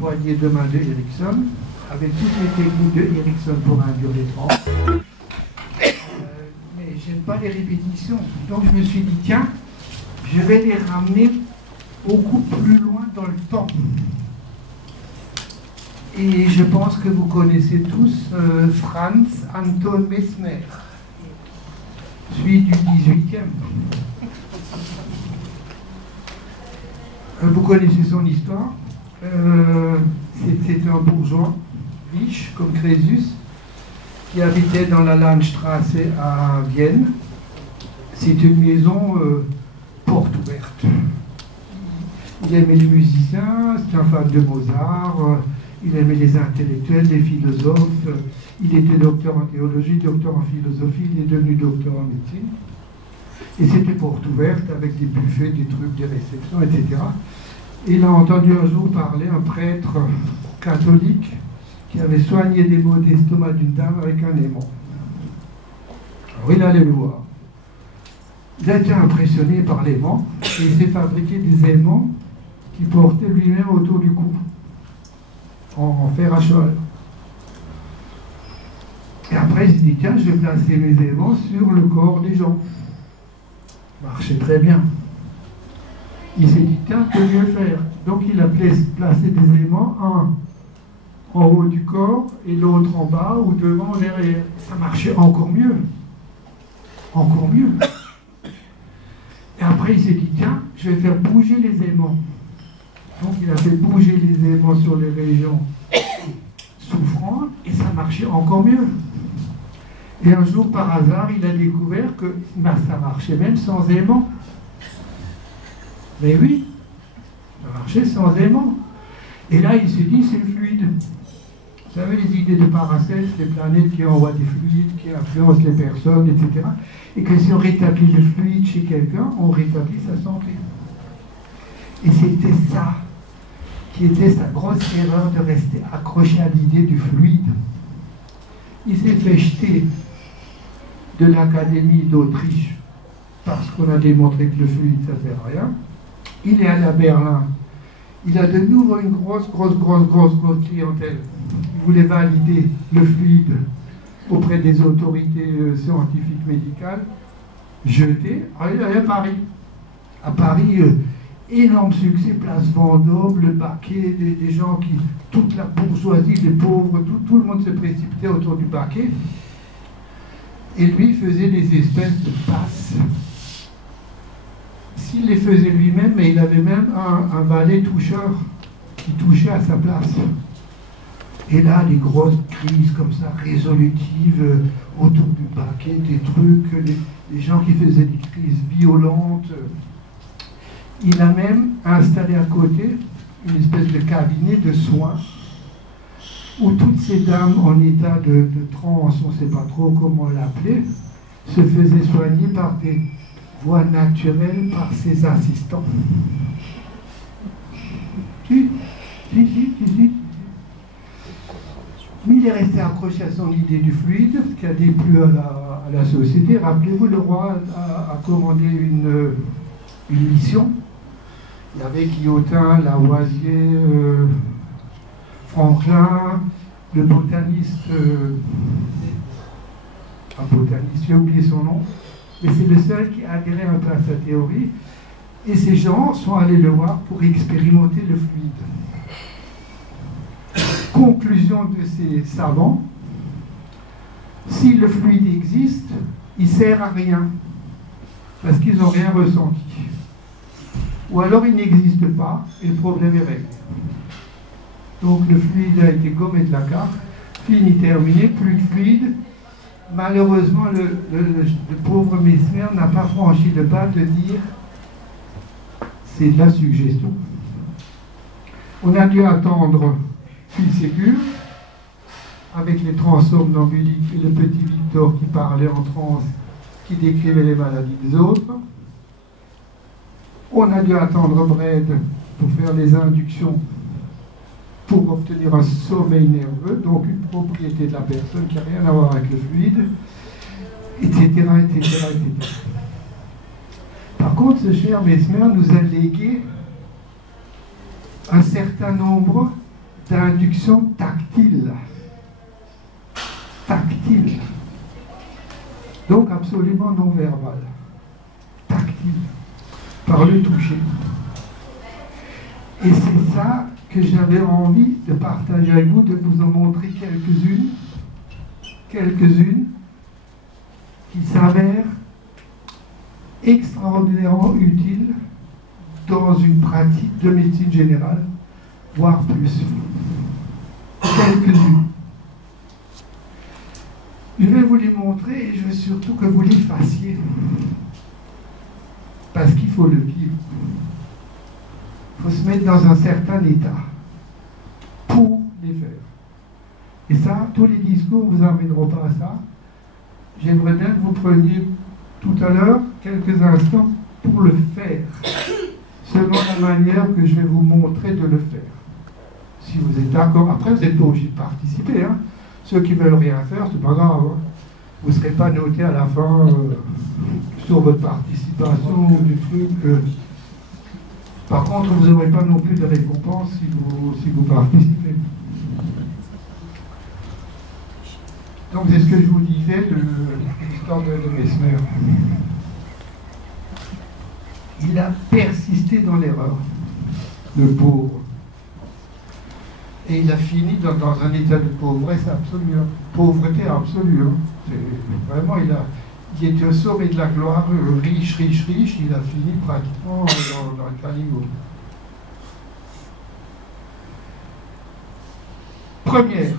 poignée de main de Erickson, avec toutes les techniques de Erickson pour induire les trans. Mais j'aime pas les répétitions. Donc je me suis dit, tiens, je vais les ramener beaucoup plus loin dans le temps. Et je pense que vous connaissez tous Franz Anton Mesmer, celui du 18e. Vous connaissez son histoire. C'était un bourgeois riche comme Crésus qui habitait dans la Landstrasse à Vienne. C'était une maison porte ouverte. Il aimait les musiciens, c'était un fan de Mozart, il aimait les intellectuels, les philosophes. Il était docteur en théologie, docteur en philosophie, il est devenu docteur en médecine. Et c'était porte ouverte avec des buffets, des trucs, des réceptions, etc. Et il a entendu un jour parler un prêtre catholique qui avait soigné des maux d'estomac d'une dame avec un aimant. Alors il allait le voir. Il a été impressionné par l'aimant et il s'est fabriqué des aimants qu'il portait lui-même autour du cou, en fer à cheval. Et après il s'est dit, tiens, je vais placer mes aimants sur le corps des gens. Ça marchait très bien. Il s'est dit, tiens, que mieux faire? Donc il a placé des aimants, un en haut du corps et l'autre en bas ou devant ou derrière. Ça marchait encore mieux. Encore mieux. Et après il s'est dit, tiens, je vais faire bouger les aimants. Donc il a fait bouger les aimants sur les régions souffrantes et ça marchait encore mieux. Et un jour, par hasard, il a découvert que ça marchait même sans aimants. Mais oui, ça marchait sans aimant. Et là, il s'est dit, c'est le fluide. Vous savez, les idées de Paracelse, les planètes qui envoient des fluides, qui influencent les personnes, etc. Et que si on rétablit le fluide chez quelqu'un, on rétablit sa santé. Et c'était ça qui était sa grosse erreur de rester accroché à l'idée du fluide. Il s'est fait jeter de l'Académie d'Autriche parce qu'on a démontré que le fluide, ça ne sert à rien. Il est allé à Berlin. Il a de nouveau une grosse clientèle. Il voulait valider le fluide auprès des autorités scientifiques médicales. Jeté. Il est allé à Paris. À Paris, énorme succès, place Vendôme, le baquet, des gens qui, toute la bourgeoisie, les pauvres, tout le monde se précipitait autour du baquet. Et lui faisait des espèces de passes. S'il les faisait lui-même, mais il avait même un valet toucheur qui touchait à sa place. Et là, des grosses crises comme ça, résolutives, autour du baquet, des trucs, des gens qui faisaient des crises violentes. Il a même installé à côté une espèce de cabinet de soins où toutes ces dames en état de transe, on ne sait pas trop comment l'appeler, se faisaient soigner par des voies naturelles par ses assistants. Mais il est resté accroché à son idée du fluide, qui a déplu à la société. Rappelez-vous, le roi a commandé une mission. Il y avait Guillotin, Lavoisier, Franklin, le botaniste, un botaniste, j'ai oublié son nom, mais c'est le seul qui a adhéré un peu à sa théorie. Et ces gens sont allés le voir pour expérimenter le fluide. Conclusion de ces savants, si le fluide existe, il ne sert à rien, parce qu'ils n'ont rien ressenti. Ou alors il n'existe pas, et le problème est réglé. Donc le fluide a été gommé de la carte, fini, terminé, plus de fluide. Malheureusement, le pauvre Mesmer n'a pas franchi le pas de dire c'est de la suggestion. On a dû attendre une sécure avec les transsomnambuliques et le petit Victor qui parlait en transe, qui décrivait les maladies des autres. On a dû attendre Brede pour faire les inductions pour obtenir un sommeil nerveux, donc une propriété de la personne qui n'a rien à voir avec le fluide, etc., etc., etc. Par contre, ce cher Mesmer nous a légué un certain nombre d'induction tactile. Tactile. Donc absolument non verbal. Tactile. Par le toucher. Et c'est ça que j'avais envie de partager avec vous, de vous en montrer quelques-unes qui s'avèrent extraordinairement utiles dans une pratique de médecine générale, voire plus. Quelques-unes. Je vais vous les montrer et je veux surtout que vous les fassiez. Parce qu'il faut le vivre. Il faut se mettre dans un certain état pour les faire. Et ça, tous les discours ne vous amèneront pas à ça. J'aimerais bien que vous preniez tout à l'heure quelques instants pour le faire, selon la manière que je vais vous montrer de le faire. Si vous êtes d'accord, après vous n'êtes pas obligé de participer. Hein. Ceux qui ne veulent rien faire, c'est pas grave. Hein. Vous ne serez pas noté à la fin sur votre participation ou du truc. Par contre, vous n'aurez pas non plus de récompense si vous participez. Donc c'est ce que je vous disais de l'histoire de Mesmer. Il a persisté dans l'erreur, le pauvre. Et il a fini dans un état de pauvreté absolue. Pauvreté absolue. Hein. Vraiment, il était au sommet de la gloire, riche. Il a fini pratiquement dans le caniveau. Première.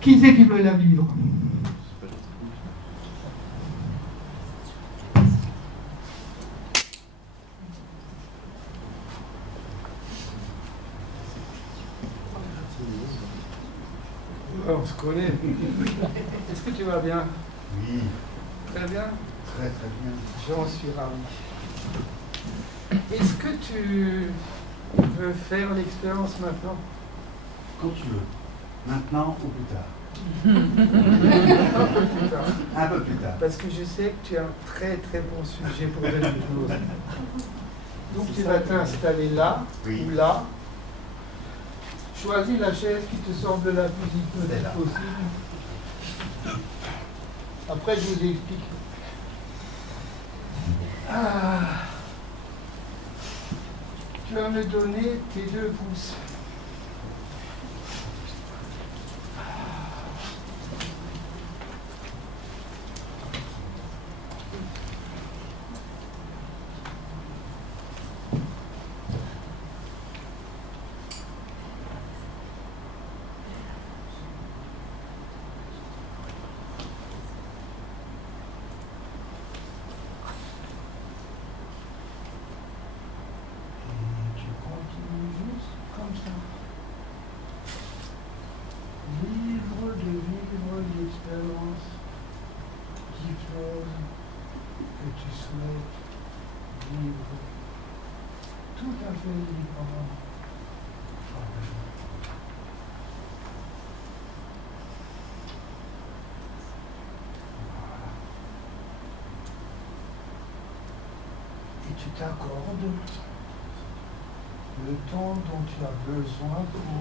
Qui c'est qui veut la vivre? On se connaît. Est-ce que tu vas bien? Oui. Très bien? Très très bien. J'en suis ravi. Est-ce que tu veux faire l'expérience maintenant? Quand tu veux. Maintenant ou plus tard? Un peu plus tard. Un peu plus tard. Parce que je sais que tu as un très très bon sujet pour de l'hypnose. Donc tu vas t'installer là ou là. Choisis la chaise qui te semble la plus hypnotique possible. Après, je vous explique. Tu vas me donner tes 2 pouces. L'expérience d'hypnose que tu souhaites vivre tout à fait librement. Voilà. Et tu t'accordes le temps dont tu as besoin pour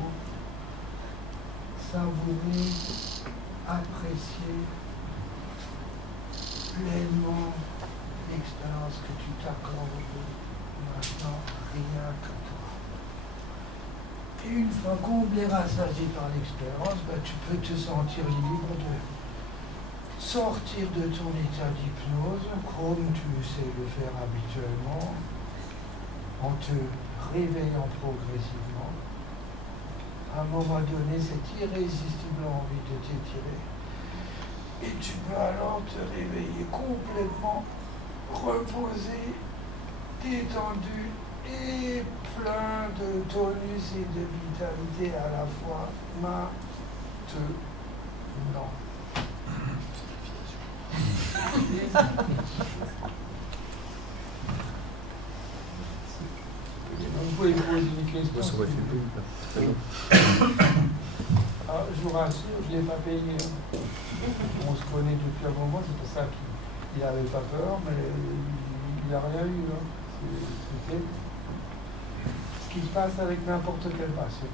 savourer, apprécier pleinement l'expérience que tu t'accordes maintenant, rien que toi. Et une fois comblé, rassasié par l'expérience, tu peux te sentir libre de sortir de ton état d'hypnose, comme tu sais le faire habituellement, en te réveillant progressivement. À un moment donné, cette irrésistible envie de t'étirer. Et tu peux alors te réveiller complètement reposé, détendu et plein de tonus et de vitalité à la fois maintenant. Vous pouvez poser une question. Ah, je vous rassure, je ne l'ai pas payé. On se connaît depuis un moment, c'est pour ça qu'il n'avait pas peur, mais il n'a rien eu. C'était qui se passe avec n'importe quel patient.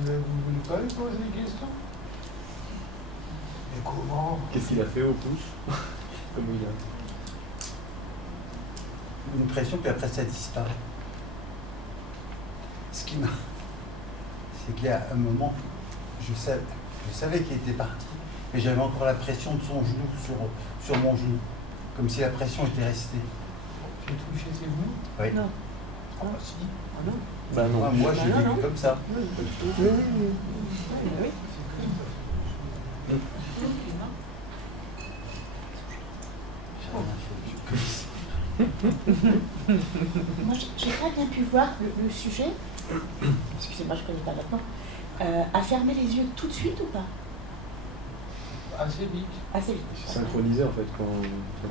Vous ne voulez pas lui poser des questions? Mais comment? Qu'est-ce qu'il a fait au pouce? Comment il a... Une pression, puis après ça disparaît. Ce qui m'a... C'est qu'il y a un moment, je savais qu'il était parti, mais j'avais encore la pression de son genou sur mon genou, comme si la pression était restée. J'ai touché ses genoux? Oui. Non. Ah si. Ah non. Bah non. Moi, j'ai Non, vécu non. comme ça. Oui. Moi, j'ai très bien pu voir le sujet, excusez-moi, je ne connais pas maintenant, à fermer les yeux tout de suite ou pas? Assez vite. Assez vite. C'est synchronisé en fait quand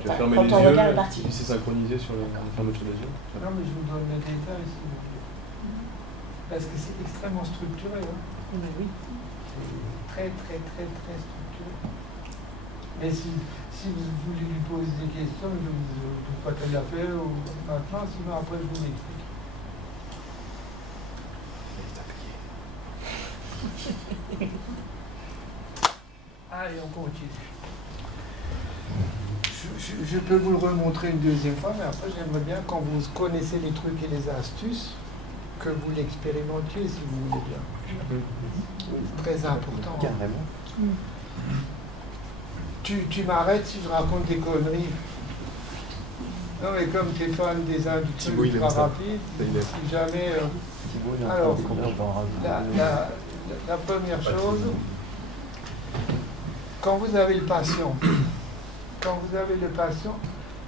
tu as fermé Quand les ton yeux. regard est parti. C'est synchronisé sur la fermeture des yeux. Non, mais je vous donne le détail, s'il vous plaît. Parce que c'est extrêmement structuré. Hein. Mais oui. C'est très structuré. Mais si vous voulez lui poser des questions, je ne sais pas qu'elle l'a fait ou maintenant, sinon après je vous explique. Allez, on continue. Je peux vous le remontrer une deuxième fois, mais après j'aimerais bien, quand vous connaissez les trucs et les astuces, que vous l'expérimentiez si vous voulez bien. C'est très important. Carrément. Tu m'arrêtes si je raconte des conneries. Non, mais comme tu es fan des industries Thibaut, il aime ultra ça. rapides, si jamais... Thibaut, il a alors, des combien on peut en rajouter. la première chose, quand vous avez le patient,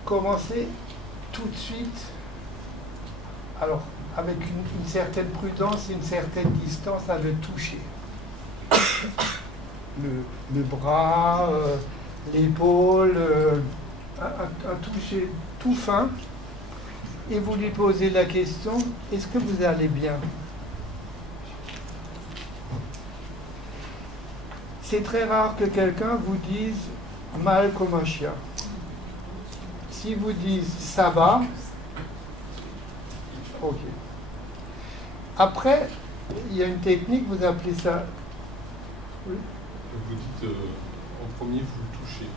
commencez tout de suite, alors avec une certaine prudence et une certaine distance à le toucher. Le bras, l'épaule, un toucher tout fin, et vous lui posez la question, est-ce que vous allez bien? C'est très rare que quelqu'un vous dise mal comme un chien. Si vous dites ça va, ok. Après, il y a une technique, vous appelez ça... Oui, Vous dites en premier, vous le touchez.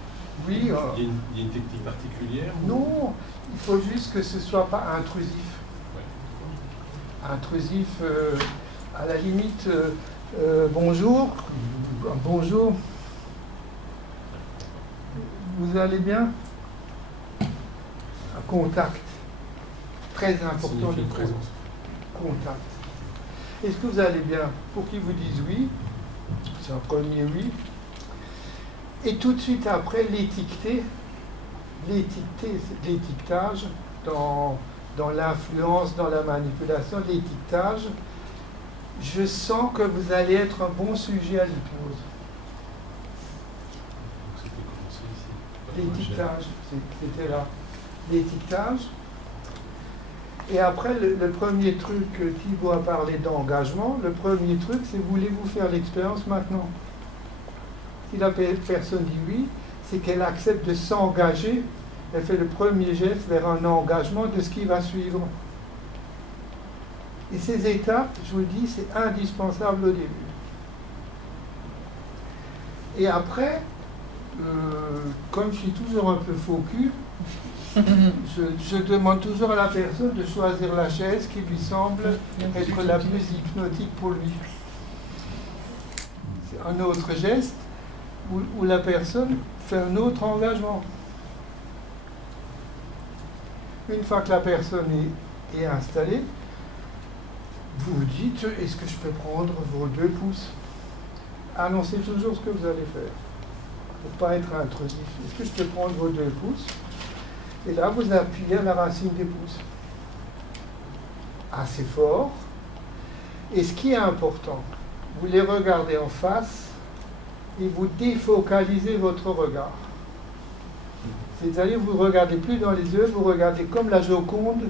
oui Il y a une technique particulière ou... non, il faut juste que ce ne soit pas intrusif. Ouais. Intrusif, à la limite, bonjour, bonjour, vous allez bien? Un contact, très important, Signifie le une présence. contact. Est-ce que vous allez bien? Pour qu'ils vous disent oui, c'est un premier oui, et tout de suite après l'étiqueter, l'étiquetage dans l'influence, dans la manipulation, l'étiquetage. Je sens que vous allez être un bon sujet à l'hypnose. Donc c'était commencé ici. L'étiquetage, c'était là. L'étiquetage. Et après, le premier truc, Thibaut a parlé d'engagement. Le premier truc, c'est voulez-vous faire l'expérience maintenant? Si la personne dit oui, c'est qu'elle accepte de s'engager. Elle fait le premier geste vers un engagement de ce qui va suivre. Et ces étapes, je vous le dis, c'est indispensable au début. Et après, comme je suis toujours un peu faux cul, je demande toujours à la personne de choisir la chaise qui lui semble être la plus hypnotique pour lui. C'est un autre geste où la personne fait un autre engagement. Une fois que la personne est installée, vous vous dites, est-ce que je peux prendre vos 2 pouces? Annoncez toujours ce que vous allez faire, pour ne pas être intrusif. Est-ce que je peux prendre vos 2 pouces? Et là, vous appuyez à la racine des pouces. Assez fort. Et ce qui est important, vous les regardez en face et vous défocalisez votre regard. C'est-à-dire, vous ne regardez plus dans les yeux, vous regardez comme la Joconde,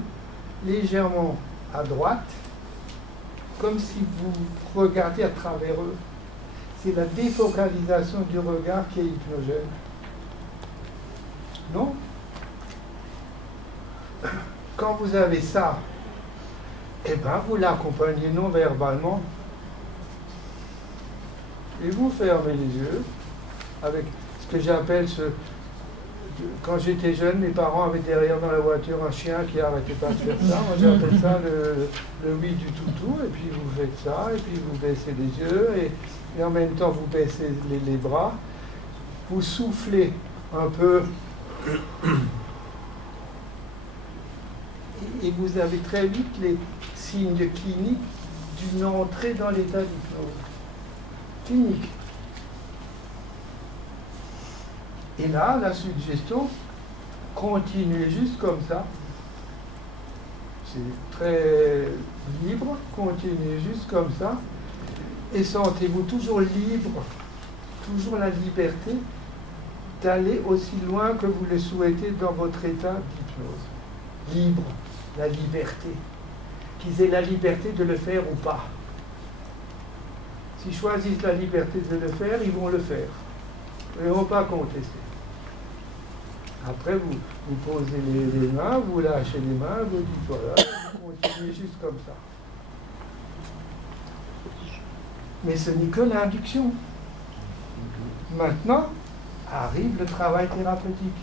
légèrement à droite, comme si vous regardiez à travers eux. C'est la défocalisation du regard qui est hypnogène. Non? Quand vous avez ça, eh bien, vous l'accompagnez non verbalement. Et vous fermez les yeux avec ce que j'appelle quand j'étais jeune, mes parents avaient derrière dans la voiture un chien qui n'arrêtait pas de faire ça. Moi, j'appelle ça le oui du toutou. Et puis vous faites ça, et puis vous baissez les yeux, et en même temps vous baissez les bras. Vous soufflez un peu. Et vous avez très vite les signes cliniques d'une entrée dans l'état d'hypnose. Clinique. Et là, la suggestion, continuez juste comme ça. C'est très libre, continuez juste comme ça. Et sentez-vous toujours libre, toujours la liberté d'aller aussi loin que vous le souhaitez dans votre état d'hypnose. Libre, la liberté. Qu'ils aient la liberté de le faire ou pas. S'ils choisissent la liberté de le faire, ils vont le faire. Ils ne vont pas contester. Après, vous posez les mains, vous lâchez les mains, vous dites voilà, vous continuez juste comme ça. Mais ce n'est que l'induction. Maintenant, arrive le travail thérapeutique.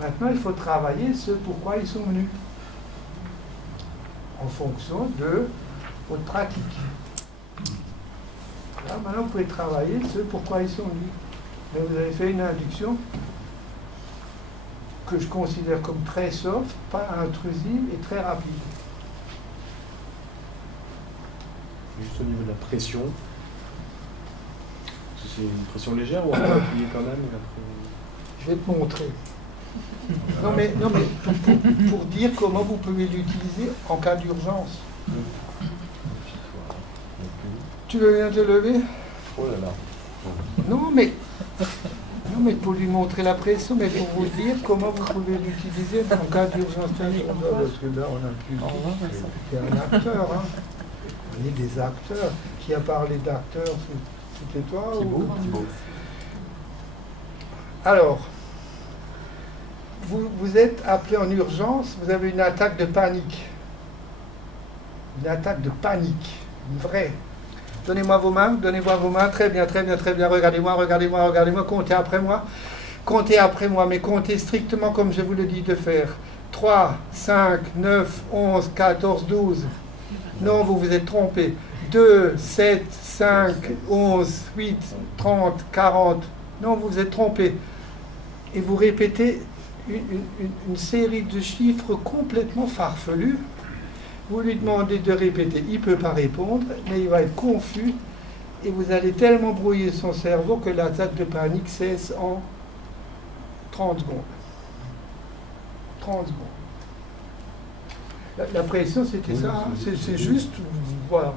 Maintenant, il faut travailler ce pourquoi ils sont venus. En fonction de votre pratique. Là, maintenant, vous pouvez travailler ce pourquoi ils sont venus. Mais vous avez fait une induction que je considère comme très soft, pas intrusive et très rapide. Juste au niveau de la pression, c'est une pression légère ou on va appuyer quand même et après... Je vais te montrer. Non mais pour dire comment vous pouvez l'utiliser en cas d'urgence. Tu veux bien te lever? Oh là là. Non mais pour lui montrer la pression, mais pour vous dire comment vous pouvez l'utiliser en cas d'urgence. Parce que là, on a plus. C'est un acteur, hein. On est des acteurs. Qui a parlé d'acteurs? C'était toi ou... Thibaut. Alors, vous êtes appelé en urgence, vous avez une attaque de panique. Une attaque de panique, une vraie. Donnez-moi vos mains, très bien, très bien, très bien, regardez-moi, comptez après moi, mais comptez strictement comme je vous le dis de faire. 3, 5, 9, 11, 14, 12. Non, vous vous êtes trompé. 2, 7, 5, 11, 8, 30, 40. Non, vous vous êtes trompé. Et vous répétez une série de chiffres complètement farfelus. Vous lui demandez de répéter, il ne peut pas répondre, mais il va être confus et vous allez tellement brouiller son cerveau que l'attaque de panique cesse en 30 secondes. 30 secondes. La pression, c'était ça, hein. C'est juste, voilà.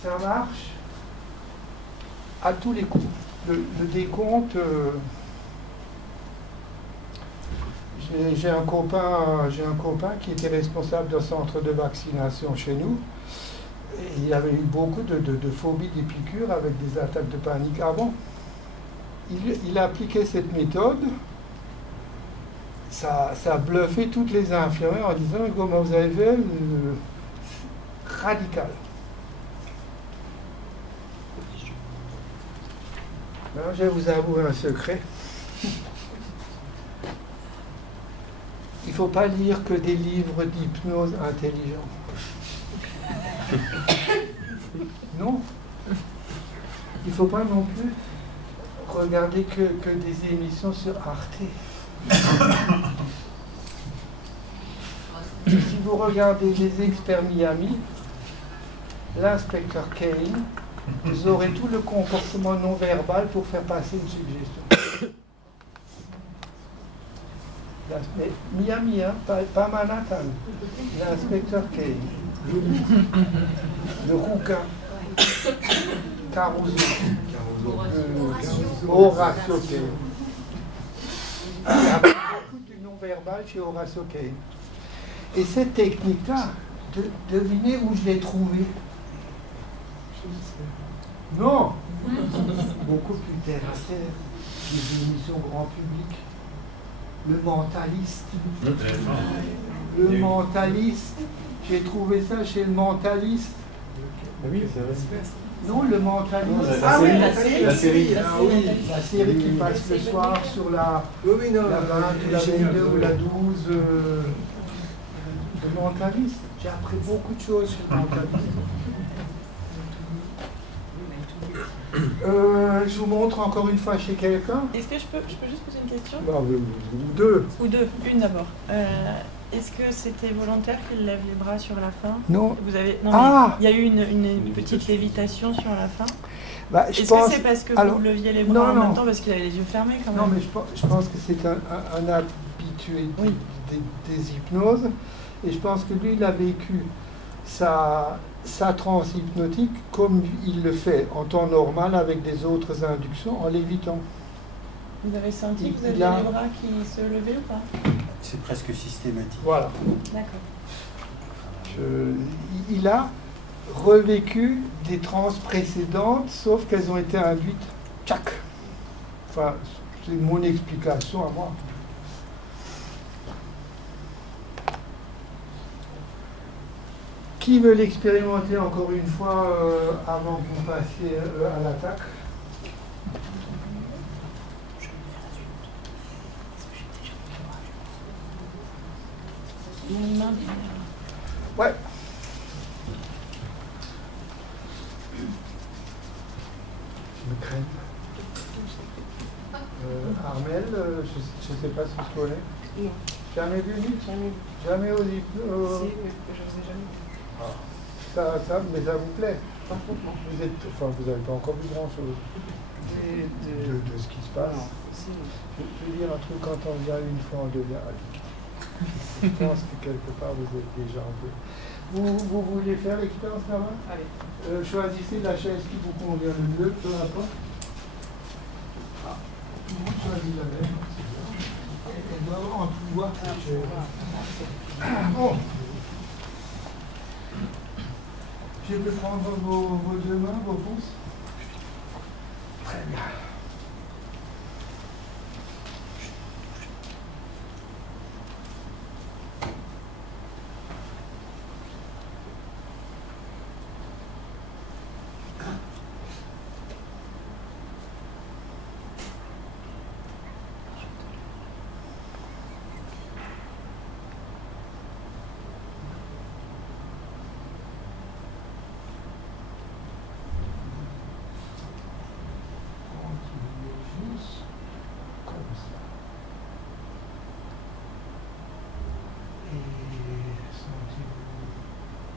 Ça marche à tous les coups. Le décompte... J'ai un copain qui était responsable d'un centre de vaccination chez nous. Et il avait eu beaucoup de phobies des piqûres avec des attaques de panique avant. Il a appliqué cette méthode. Ça a bluffé toutes les infirmières en disant « Comment vous avez fait ?» Radical. Alors, je vais vous avouer un secret. Il ne faut pas lire que des livres d'hypnose intelligents. Non. Il ne faut pas non plus regarder que des émissions sur Arte. Si vous regardez Les Experts Miami, l'inspecteur Kane, vous aurez tout le comportement non verbal pour faire passer une suggestion. Mais Miami, hein, pas Manhattan. L'inspecteur Kane. Le rouquin. Caruso. Horatio Kane. Il y a beaucoup du non-verbal chez Horatio Kane. Et cette technique-là, devinez où je l'ai trouvée. Non, beaucoup plus terre à terre, des émissions grand public. Le Mentaliste. Le Mentaliste. J'ai trouvé ça chez le Mentaliste. Oui, c'est vrai. Non, le Mentaliste. La série. La série qui passe le soir sur la 20 ou la 22 ou la 12. Le Mentaliste. J'ai appris beaucoup de choses sur le Mentaliste. Je vous montre encore une fois chez quelqu'un. Est-ce que je peux juste poser une question? Ou deux. Ou deux, une d'abord. Est-ce que c'était volontaire qu'il lève les bras sur la fin? Non. Vous avez... Non, Ah, il y a eu une petite lévitation sur la fin. bah, Est-ce que c'est parce que vous leviez les bras en même temps parce qu'il avait les yeux fermés quand même? Non, mais je pense que c'est un habitué Oui. des hypnoses. Et je pense que lui, il a vécu sa transe hypnotique comme il le fait en temps normal avec des autres inductions en lévitant. Vous avez senti que vous Il aviez a- les bras qui se levaient ou pas? C'est presque systématique. Voilà. D'accord. Il a revécu des transes précédentes, sauf qu'elles ont été induites. Tchac. Enfin, c'est mon explication à moi. Qui veut l'expérimenter encore une fois avant que vous passiez à l'attaque? Une main. Ouais. Je me crains. Armel, je ne sais pas si tu connais. Non. Jamais vu lui? Jamais. Jamais aux Si, mais je ne vous ai jamais vu. mais ça vous plaît? Complètement. Vous n'avez pas encore vu grand-chose de ce qui se passe. Non. Si. Je veux dire un truc, quand on vient une fois, on devient addict. Je pense que quelque part, vous êtes déjà un peu... Vous voulez faire l'expérience là-bas? Allez. Choisissez la chaise qui vous convient le mieux, peu importe. Ah, tout le monde choisit la même. Elle doit en pouvoir cette chaise. Bon. Je peux prendre vos deux mains, vos pouces? Très bien.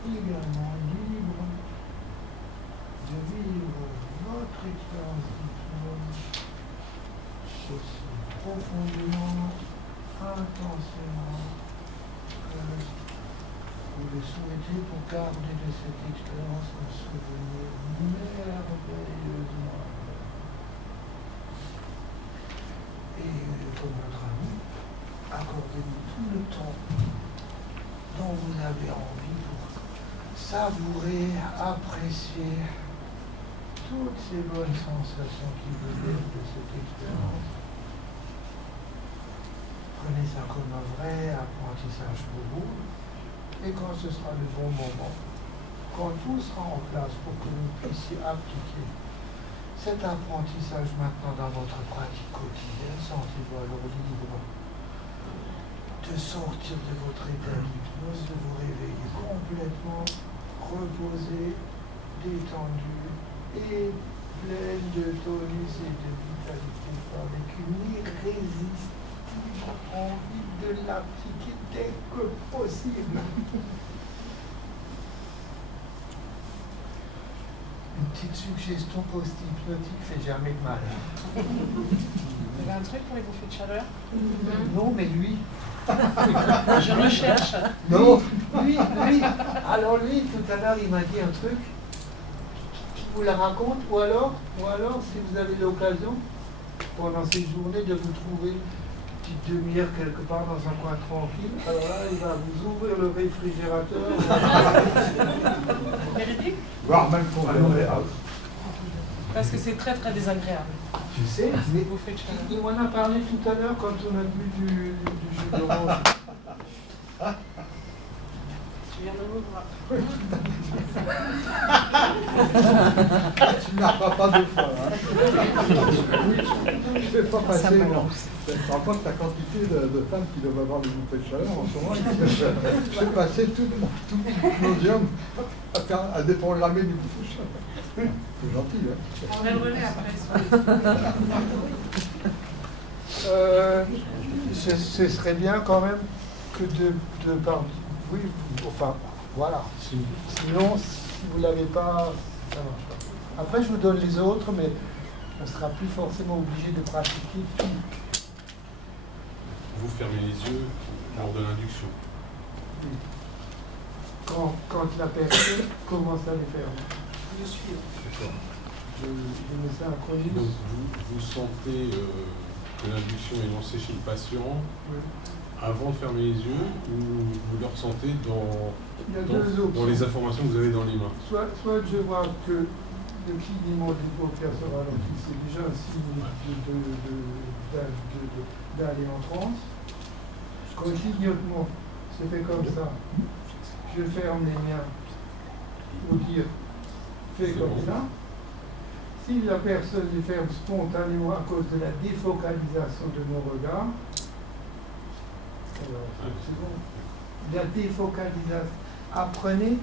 Également libre de vivre votre expérience d'hypnose aussi profondément, intensément que vous le souhaitez pour garder de cette expérience un souvenir merveilleusement agréable. Et comme notre ami, accordez-nous tout le temps dont vous avez envie pour savourer, apprécier toutes ces bonnes sensations qui vous viennent de cette expérience. Prenez ça comme un vrai apprentissage pour vous. Et quand ce sera le bon moment, quand tout sera en place pour que vous puissiez appliquer cet apprentissage maintenant dans votre pratique quotidienne, sentez-vous alors libre de sortir de votre état d'hypnose, de vous réveiller complètement reposé, détendu et plein de tonus et de vitalité, avec une irrésistible envie de l'appliquer dès que possible. Une petite suggestion post-hypnotique fait jamais de mal. Vous avez un truc pour les bouffées de chaleur? Non, mais lui. Je recherche. Non, lui. Alors lui, tout à l'heure, il m'a dit un truc. Je vous la raconte, ou alors, si vous avez l'occasion, pendant ces journées, de vous trouver une petite demi-heure quelque part dans un coin tranquille, alors là, il va vous ouvrir le réfrigérateur. Véridique? Voire même pour Parce que c'est très très désagréable. Je sais, mais Vous faites chaleur. on en a parlé tout à l'heure quand on a bu du jus d'orange. Tu viens de m'ouvrir. Tu ne la feras pas deux fois. Hein. Je ne fais pas passer. Tu te rends compte la quantité de femmes qui doivent avoir des bouffées de chaleur en ce moment. Je fais passer tout le podium à dépendre la main du bouffée de chaleur. C'est gentil, hein. On va le relais après. Ce serait bien quand même que de parler. Oui, enfin, voilà. Sinon, si vous ne l'avez pas, ça ne marche pas. Après, je vous donne les autres, mais on ne sera plus forcément obligé de pratiquer tout. Vous fermez les yeux lors de l'induction. Oui. Quand la personne commence à les faire. Je suis. D'accord. Je me synchronise. Donc vous sentez que l'induction est lancée chez le patient Oui. avant de fermer les yeux ou vous le ressentez Il y a deux options. dans les informations que vous avez dans les mains? Soit je vois que le clignement du paupière se ralentit, c'est déjà un signe d'aller en transe. Quand le clignotement se fait comme ça, je ferme les miens pour dire fais comme ça. Si la personne les ferme spontanément à cause de la défocalisation de mon regard, alors c'est bon. La défocalisation. Apprenez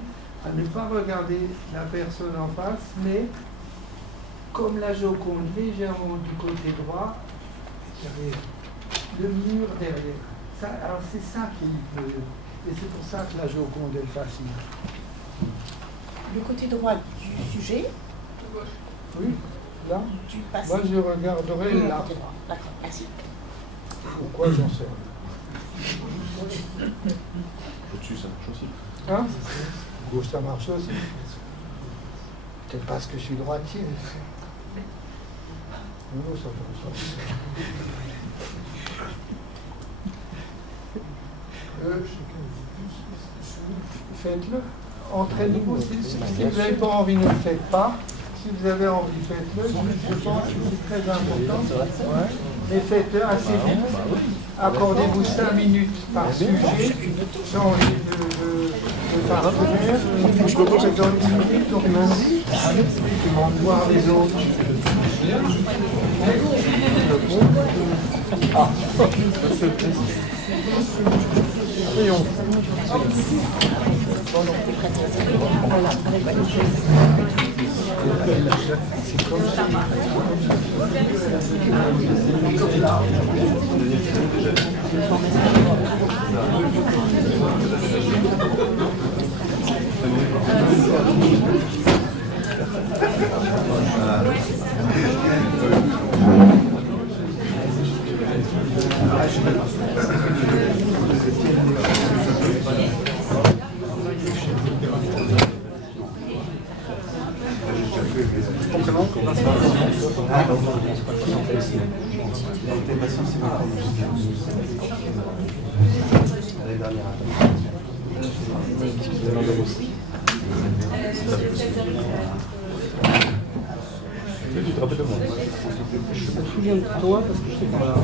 à ne pas regarder la personne en face, mais comme la Joconde légèrement du côté droit, derrière, le mur derrière. Ça, alors c'est ça qui est et c'est pour ça que la Joconde elle fascine. Le côté droit du sujet, Oui, là. du passé. Moi je regarderai là. D'accord, merci. Pourquoi j'en sais Au-dessus, ça marche aussi. Hein? Gauche ça marche aussi. Peut-être parce que je suis droitier. Non, ça marche aussi. Faites-le. Entraînez-vous. Si vous n'avez pas envie, ne le faites pas. Si vous avez envie, faites-le. Je pense que c'est très important. Ouais. Mais faites-le assez vite. Accordez-vous 5 minutes par sujet. Changez de partenaire. Je vous donne 10 minutes, donc lundi. Voir les autres. Ah. Voyons. C'est comme ça. Tu te rappelles de moi? Je me souviens de toi parce que je sais qu'on l'a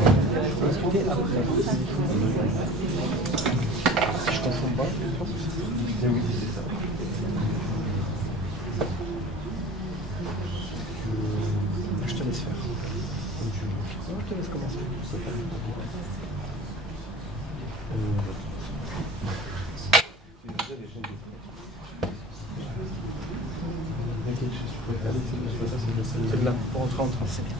expliqué après. Si je confonds pas. Oui, c'est ça. Je te laisse faire. Je te laisse commencer. C'est là, pour entrer en train. C'est bien.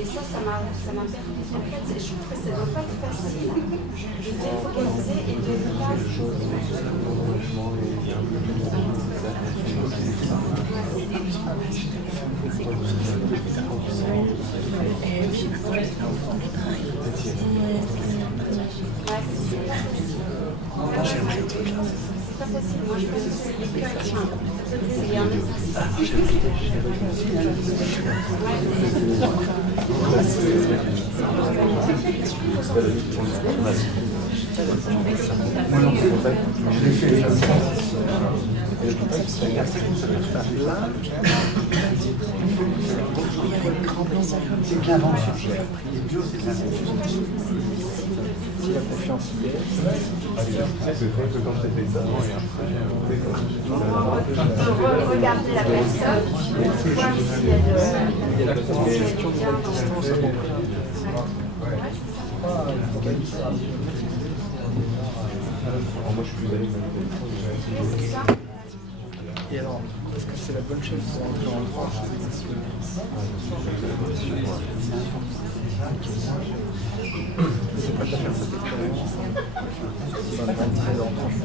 Et ça m'a permis, en fait, je trouve que ça ne doit pas être facile de défocaliser et de ne pas... C'est pas facile, moi je pense que c'est les cœurs qui sont... C'est un exercice. Je l'ai fait. C'est de l'invention. Si la confiance y est, c'est vrai que quand j'ai fait ça, et après, Regarder la personne, voir si elle la question de la distance. Moi, je suis plus allé Et alors, est-ce que c'est la bonne chose pour entrer en tranche? C'est pas de faire cette expérience. Ça va rentrer en tranche.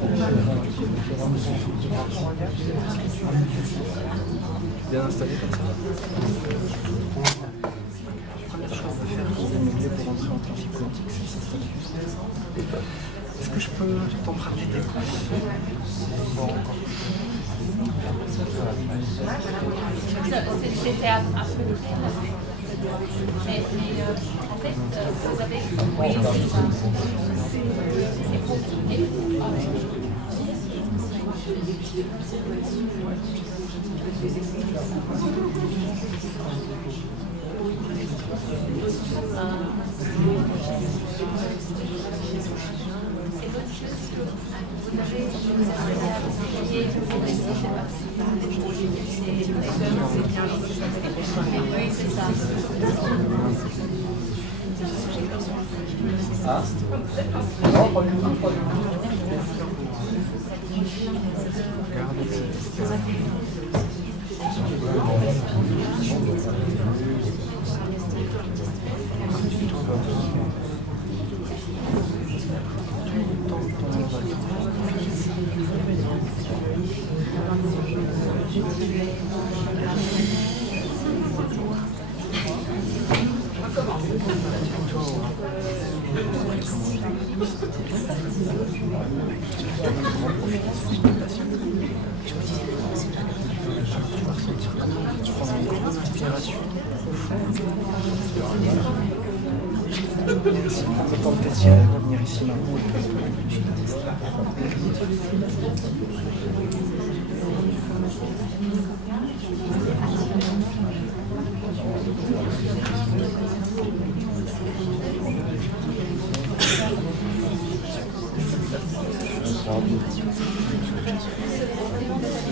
Bien installé comme ça. La première chose à faire pour rentrer en tranche quantique, c'est s'installer. Est-ce que je peux t'emprunter des coups? C'était un peu le cas. Mais en fait, vous avez... Oui, c'est compliqué. C'est l'autre chose que vous avez oui, c'est ça. Ah non, pas du tout, pas du tout. Peut-être si elle va venir ici maintenant.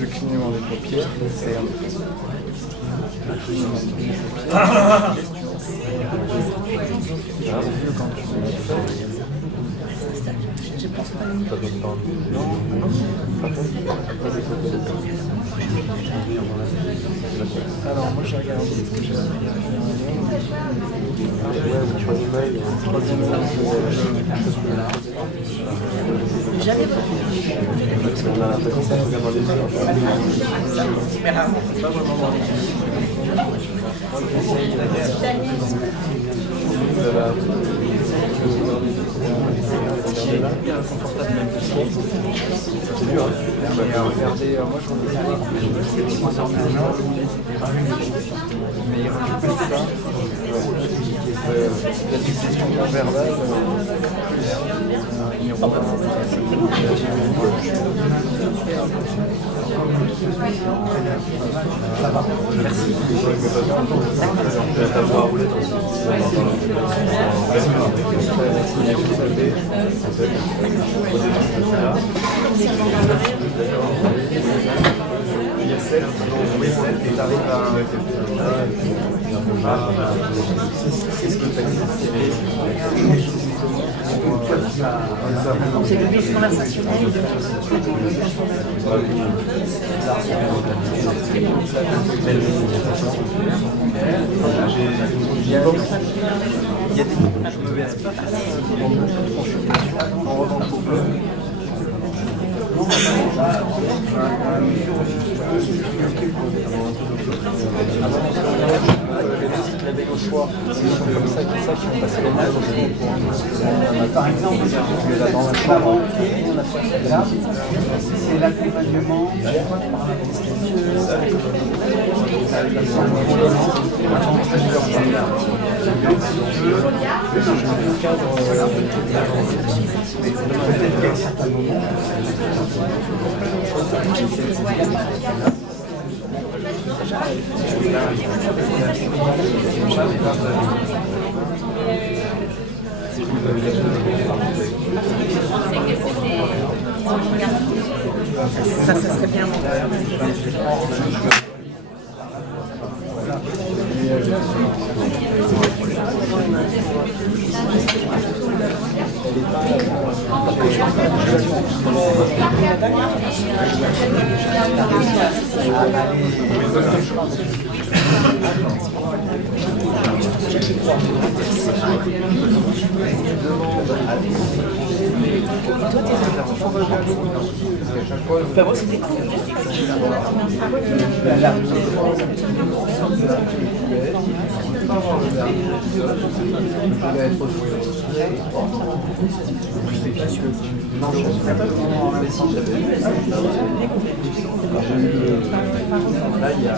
Le clignement des paupières, c'est un peu. Le clignement des paupières. Quand tu le fais, je pense pas le temps. Non, pas fait. Alors, moi j'ai regardé ce que j'ai fait. Jamais on a l'impression que ça regarde dans les yeux. mais rarement. C'est pas vraiment dans les yeux. Moi j'essaye d'aller à la bien confortable même que c'est dur. Regardez, moi je mais il rajoute plus ça. La succession non verbale, merci. C'est le bus conversationnel Il y a des je me verrais pas faire ça en revanche pour la veille au soir, c'est comme ça qui ont passé les nages aussi. Par exemple, dans la chambre, là, c'est l'accompagnement. Peut-être qu'à certains moments, ça serait bien. Enfin, moi, c'était cool. Là, il y a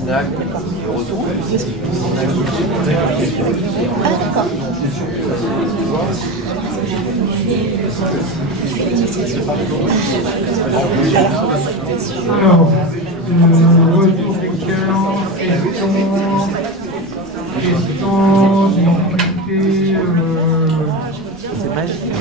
Minac qui est retour. Alors, retour d'expérience, questions, difficultés. C'est magique.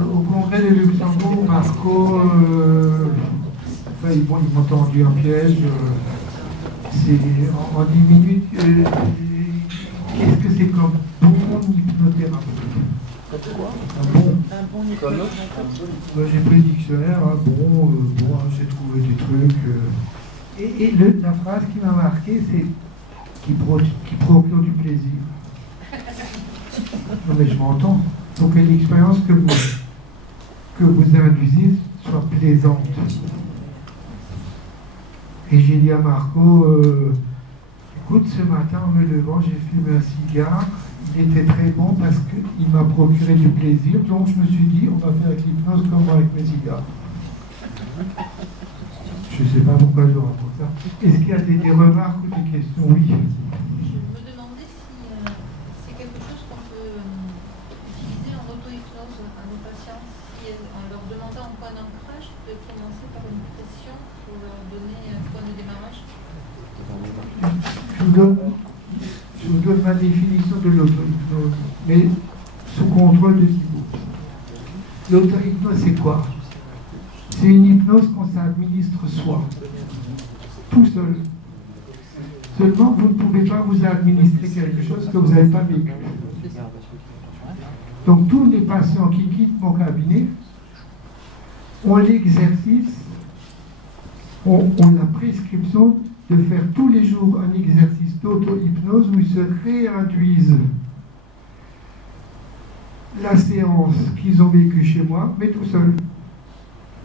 Au congrès de Luxembourg, Marco, ils m'ont tendu un piège. En 10 minutes, qu'est-ce que c'est comme bon hypnothérapeute? Un bon hypnothérapeute. J'ai pris le dictionnaire, j'ai trouvé des trucs. Et la phrase qui m'a marqué, c'est qui procure du plaisir. Non mais je m'entends. Il faut que l'expérience que vous induisez soit plaisante. Et j'ai dit à Marco, écoute, ce matin en me levant, j'ai fumé un cigare. Il était très bon parce qu'il m'a procuré du plaisir. Donc je me suis dit, on va faire avec l'hypnose comme moi avec mes cigares. Je ne sais pas pourquoi je raconte ça. Est-ce qu'il y a des remarques ou des questions? Oui. Je me demandais si c'est quelque chose qu'on peut utiliser en auto-hypnose à nos patients, si en leur demandant un point d'ancrage, on peut commencer par une pression pour leur donner un point de démarrage. Je vous donne ma définition de l'auto-hypnose, mais sous contrôle de Thibaut. L'auto-hypnose, c'est quoi? C'est une hypnose qu'on s'administre soi, tout seul. Seulement, vous ne pouvez pas vous administrer quelque chose que vous n'avez pas vécu. Donc, tous les patients qui quittent mon cabinet ont l'exercice, ont la prescription de faire tous les jours un exercice d'auto-hypnose où ils se réinduisent la séance qu'ils ont vécue chez moi, mais tout seul.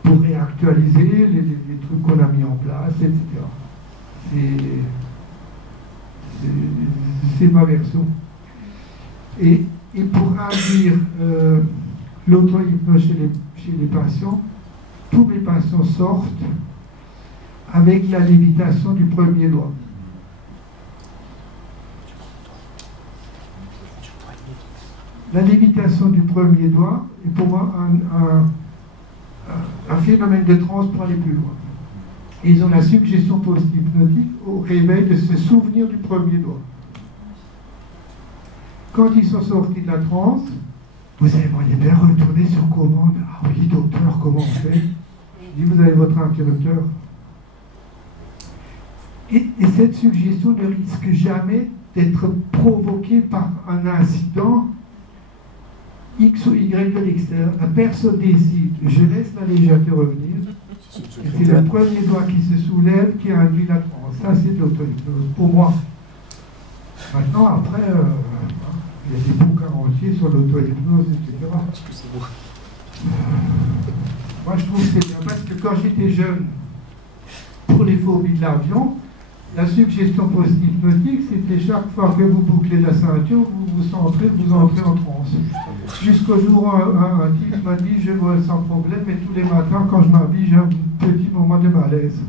pour réactualiser les trucs qu'on a mis en place, etc. C'est ma version. Et pour induire l'auto-hypnose chez les patients, tous mes patients sortent avec la lévitation du premier doigt. La lévitation du premier doigt est pour moi un phénomène de transe pour aller plus loin. Ils ont la suggestion post-hypnotique au réveil de se souvenir du premier doigt. Quand ils sont sortis de la transe, vous aimeriez bien retourner sur commande. Ah oui, docteur, comment on fait? Je dis, vous avez votre interrupteur. Et cette suggestion ne risque jamais d'être provoquée par un incident X ou Y de l'extérieur. La personne décide, je laisse la légèreté revenir. Et c'est le premier doigt qui se soulève qui induit la transe. Ça, c'est de l'auto-hypnose, pour moi. Maintenant, après, il y a des bouquins entiers sur l'auto-hypnose, etc. Moi, je trouve que c'est bien, parce que quand j'étais jeune, pour les phobies de l'avion, la suggestion post-hypnotique, c'était chaque fois que vous bouclez la ceinture, vous entrez en transe. Jusqu'au jour où un type m'a dit, je vois sans problème, mais tous les matins, quand je m'habille, j'ai un petit moment de malaise.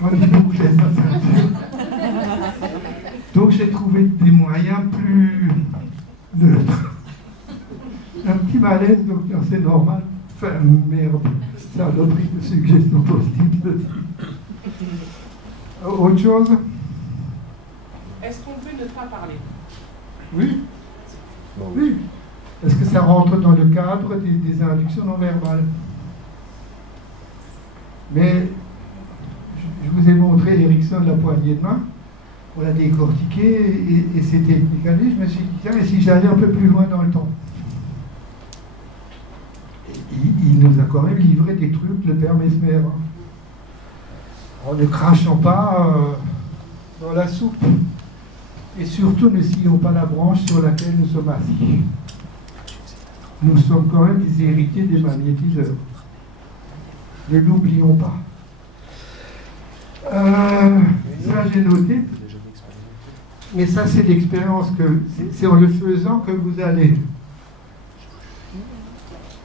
Moi, je bouclais sa ceinture. Donc, j'ai trouvé des moyens plus neutres. Un petit malaise, docteur, c'est normal. Enfin, merde, c'est un autre de suggestion post-hypnotique. Autre chose? Est-ce qu'on peut ne pas parler? Oui. Oui. Est-ce que ça rentre dans le cadre des inductions non verbales? Mais je vous ai montré Erickson, la poignée de main. On l'a décortiqué et ces techniques. Je me suis dit, tiens, et si j'allais un peu plus loin dans le temps? Il nous a quand même livré des trucs, le père Mesmer. Hein. En ne crachant pas dans la soupe. Et surtout, ne scions pas la branche sur laquelle nous sommes assis. Nous sommes quand même des héritiers des magnétiseurs. Ne l'oublions pas. Ça, j'ai noté. Mais ça, c'est l'expérience que... C'est en le faisant que vous allez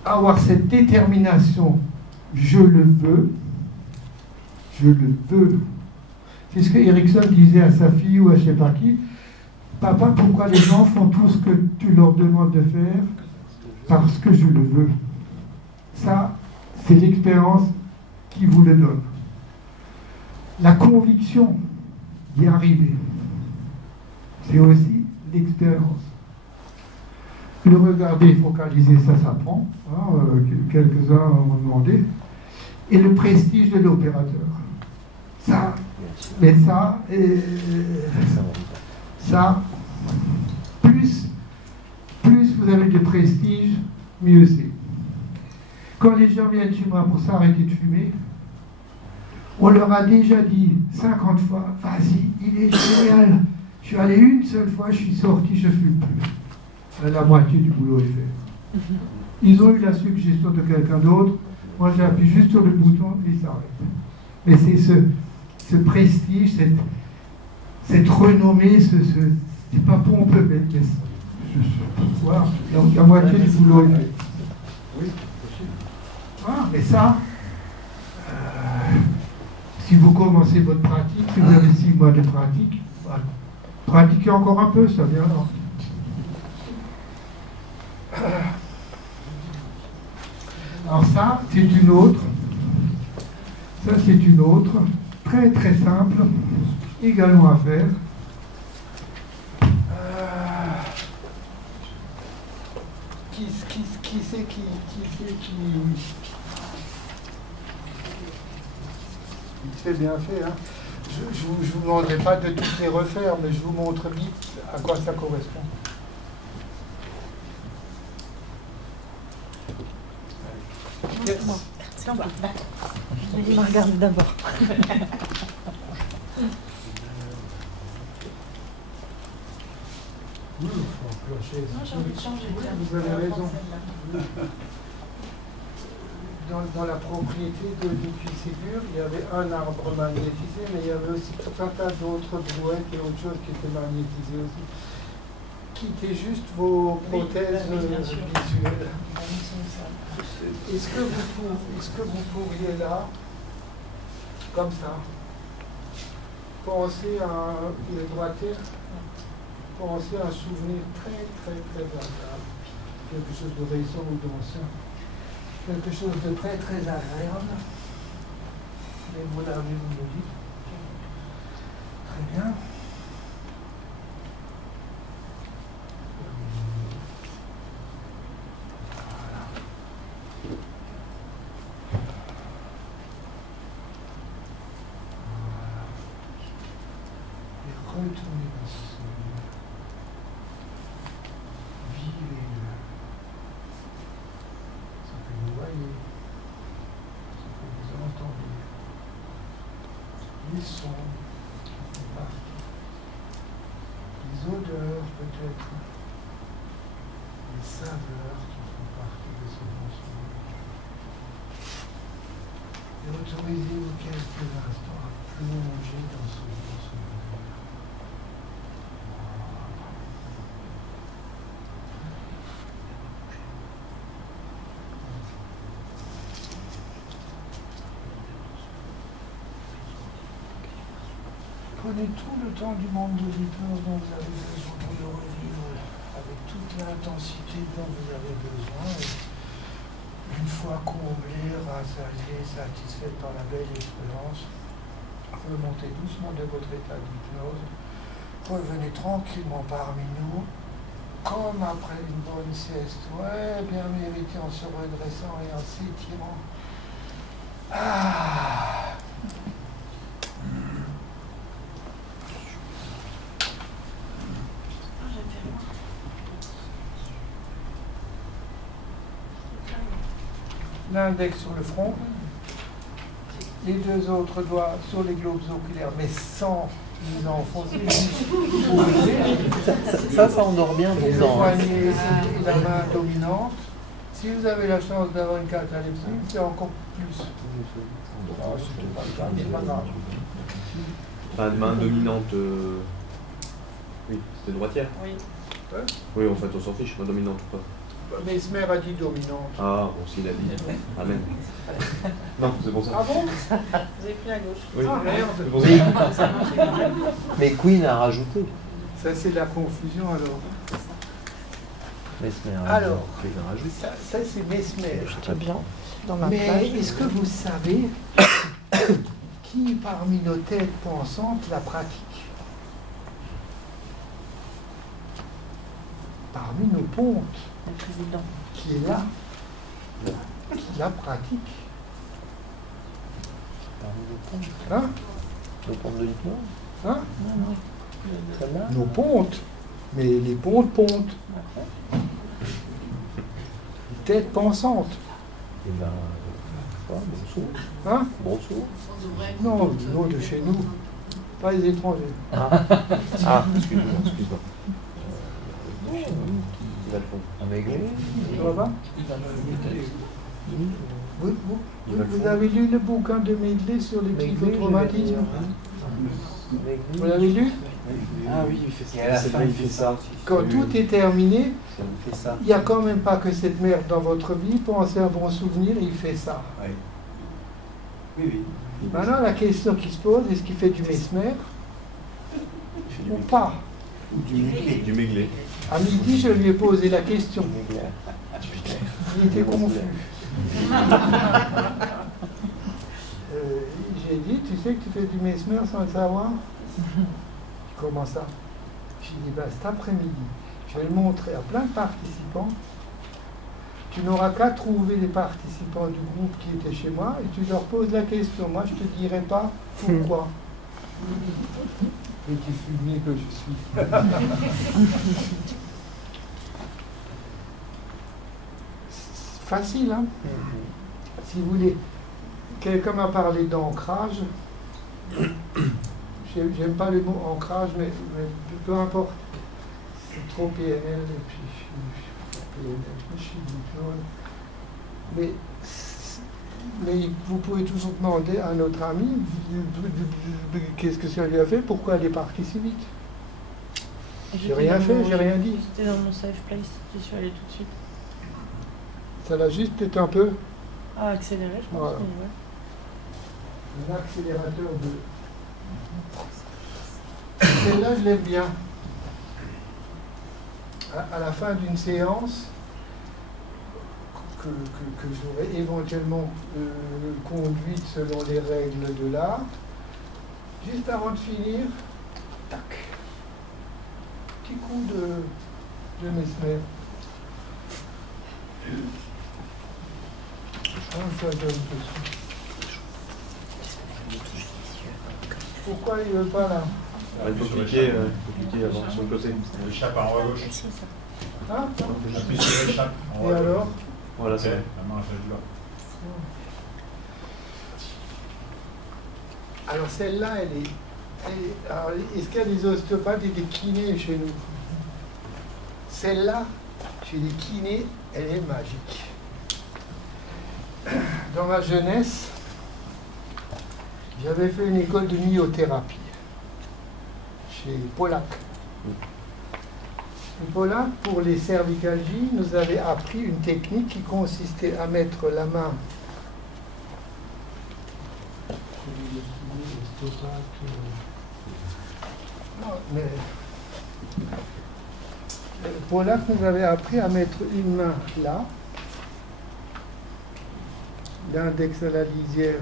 avoir cette détermination. Je le veux. Je le veux. C'est ce que Erickson disait à sa fille ou à je ne sais pas qui. Papa, pourquoi les gens font tout ce que tu leur demandes de faire? Parce que je le veux. Ça, c'est l'expérience qui vous le donne. La conviction d'y arriver, c'est aussi l'expérience. Le regarder, focaliser, ça s'apprend. Hein, quelques-uns ont demandé. Et le prestige de l'opérateur. Ça, mais ça, plus vous avez de prestige, mieux c'est. Quand les gens viennent chez moi pour s'arrêter de fumer, on leur a déjà dit 50 fois, vas-y, il est génial. Je suis allé une seule fois, je suis sorti, je ne fume plus. La moitié du boulot est fait. Ils ont eu la suggestion de quelqu'un d'autre. Moi, j'appuie juste sur le bouton et il s'arrête. Et c'est ce prestige, cette renommée, c'est pas pompeux, mais voilà, la moitié du boulot est fait. Oui, possible. Voilà, mais ça, si vous commencez votre pratique, si vous avez 6 mois de pratique, voilà, pratiquez encore un peu, ça viendra. Alors ça, c'est une autre. Ça, c'est une autre. Très très simple. Également à faire. Qui c'est qui fait bien fait, hein. Je ne vous demanderai pas de toutes les refaire, mais je vous montre vite à quoi ça correspond. Yes. Je vais regarder d'abord. Oui, il faut enclencher. Non, j'ai envie de changer. Vous avez raison. dans la propriété de Dupuy-Ségur, il y avait un arbre magnétisé, mais il y avait aussi tout un tas d'autres brouettes et autres choses qui étaient magnétisées aussi. Quittez juste vos prothèses visuelles. Est-ce que vous pourriez là, comme ça, penser à le droitier, penser à un souvenir très très très agréable, quelque chose de récent ou d'ancien, quelque chose de très très agréable. Mais vous l'avez, vous me dites. Très bien. Retournez dans ce souvenir. Vivez-le. Ce que vous voyez, ce que vous entendez, les sons qui font partie, les odeurs peut-être, les saveurs qui font partie de ce bon souvenir. Et autorisez-vous quelques instants à plonger dans ce bon souvenir. Prenez tout le temps du monde de l'hypnose dont vous avez besoin pour le revivre avec toute l'intensité dont vous avez besoin. Et une fois comblé, rassasié, satisfait par la belle expérience, remontez doucement de votre état d'hypnose. Revenez tranquillement parmi nous, comme après une bonne sieste. Ouais, bien mérité en se redressant et en s'étirant. Ah! L'index sur le front, les deux autres doigts sur les globes oculaires, mais sans les enfoncer. Ça endort bien Le dedans. poignet et la main dominante. Si vous avez la chance d'avoir une catalepsie, c'est encore plus. Ah, c'était pas le cas, mais c'est pas grave. Enfin, main dominante. Oui, c'était droitière. Oui. Ouais. Oui, en fait, on s'en fiche, main dominante ou pas. Mesmer a dit dominante. Ah, bon, s'il a dit. Amen. Non, c'est pour ça. Ah bon? Vous avez pris la gauche. Oui. Ah merde. C'est pour ça. Mais Queen a rajouté. Ça c'est de la confusion alors. Mesmer. Alors, ça c'est Mesmer. J'étais bien dans ma Mais plage. est-ce que vous savez qui parmi nos têtes pensantes la pratique? Parmi nos pontes, Le président. qui est là, qui la pratique. Hein? Le ponte de l'hypnose. Hein? Celle-là. Nos pontes. Mais les pontes pontent. Tête pensante. Et ben, bon sourd. Hein? Bon sourd. Non, non, de chez nous. Pas les étrangers. Ah, excuse-moi. Qui va le fond. Un maigret. Tu vois pas? Vous avez lu le bouquin de Medley sur les psychotraumatismes? Vous l'avez lu? Ah oui, il fait ça. Et à la fin, il fait ça. Quand tout est terminé, Il fait ça. il n'y a quand même pas que cette merde dans votre vie. Pensez à un bon souvenir, il fait ça. Oui. Oui, oui. Maintenant, la question qui se pose, est-ce qu'il fait du mesmer ou pas? Ou du Méglé. Du Méglé. À midi, je lui ai posé la question. Il était confus. J'ai dit, tu sais que tu fais du mesmer sans le savoir? Comment ça? J'ai dit, ben, cet après-midi, je vais le montrer à plein de participants. Tu n'auras qu'à trouver les participants du groupe qui étaient chez moi et tu leur poses la question. Moi, je ne te dirai pas pourquoi. Petit fumier que je suis. C'est facile, hein? Si vous voulez. Quelqu'un m'a parlé d'ancrage. J'aime pas le mot ancrage, mais peu importe. C'est trop PNL et puis je suis d'hypnose. Mais Mais vous pouvez toujours demander à notre ami qu'est-ce que ça lui a fait, pourquoi elle est partie si vite. J'ai rien fait, j'ai rien dit. J'étais dans mon safe place, j'y suis allée tout de suite. Ça l'a juste peut-être un peu. Ah, accéléré, je pense. Voilà. Ouais. Un accélérateur de... Celle-là, je l'aime bien. À la fin d'une séance, que j'aurais éventuellement conduite selon les règles de l'art, juste avant de finir, tac, petit coup de mesmer. Ah, ça donne dessus. Pourquoi il ne veut pas là? Il faut cliquer avant sur le côté. Le chape en haut à gauche. Ah, j'appuie sur le chape en haut. Et alors? Voilà, c'est bon. La main à faire du bas. Alors celle-là, elle est alors, est-ce qu'il y a des ostéopathes et des kinés chez nous? Celle-là, chez les kinés, elle est magique. Dans ma jeunesse, j'avais fait une école de myothérapie chez Polak. Et Polak, pour les cervicalgies, nous avait appris une technique qui consistait à mettre la main. Non, mais Polak nous avait appris à mettre une main là, l'index à la lisière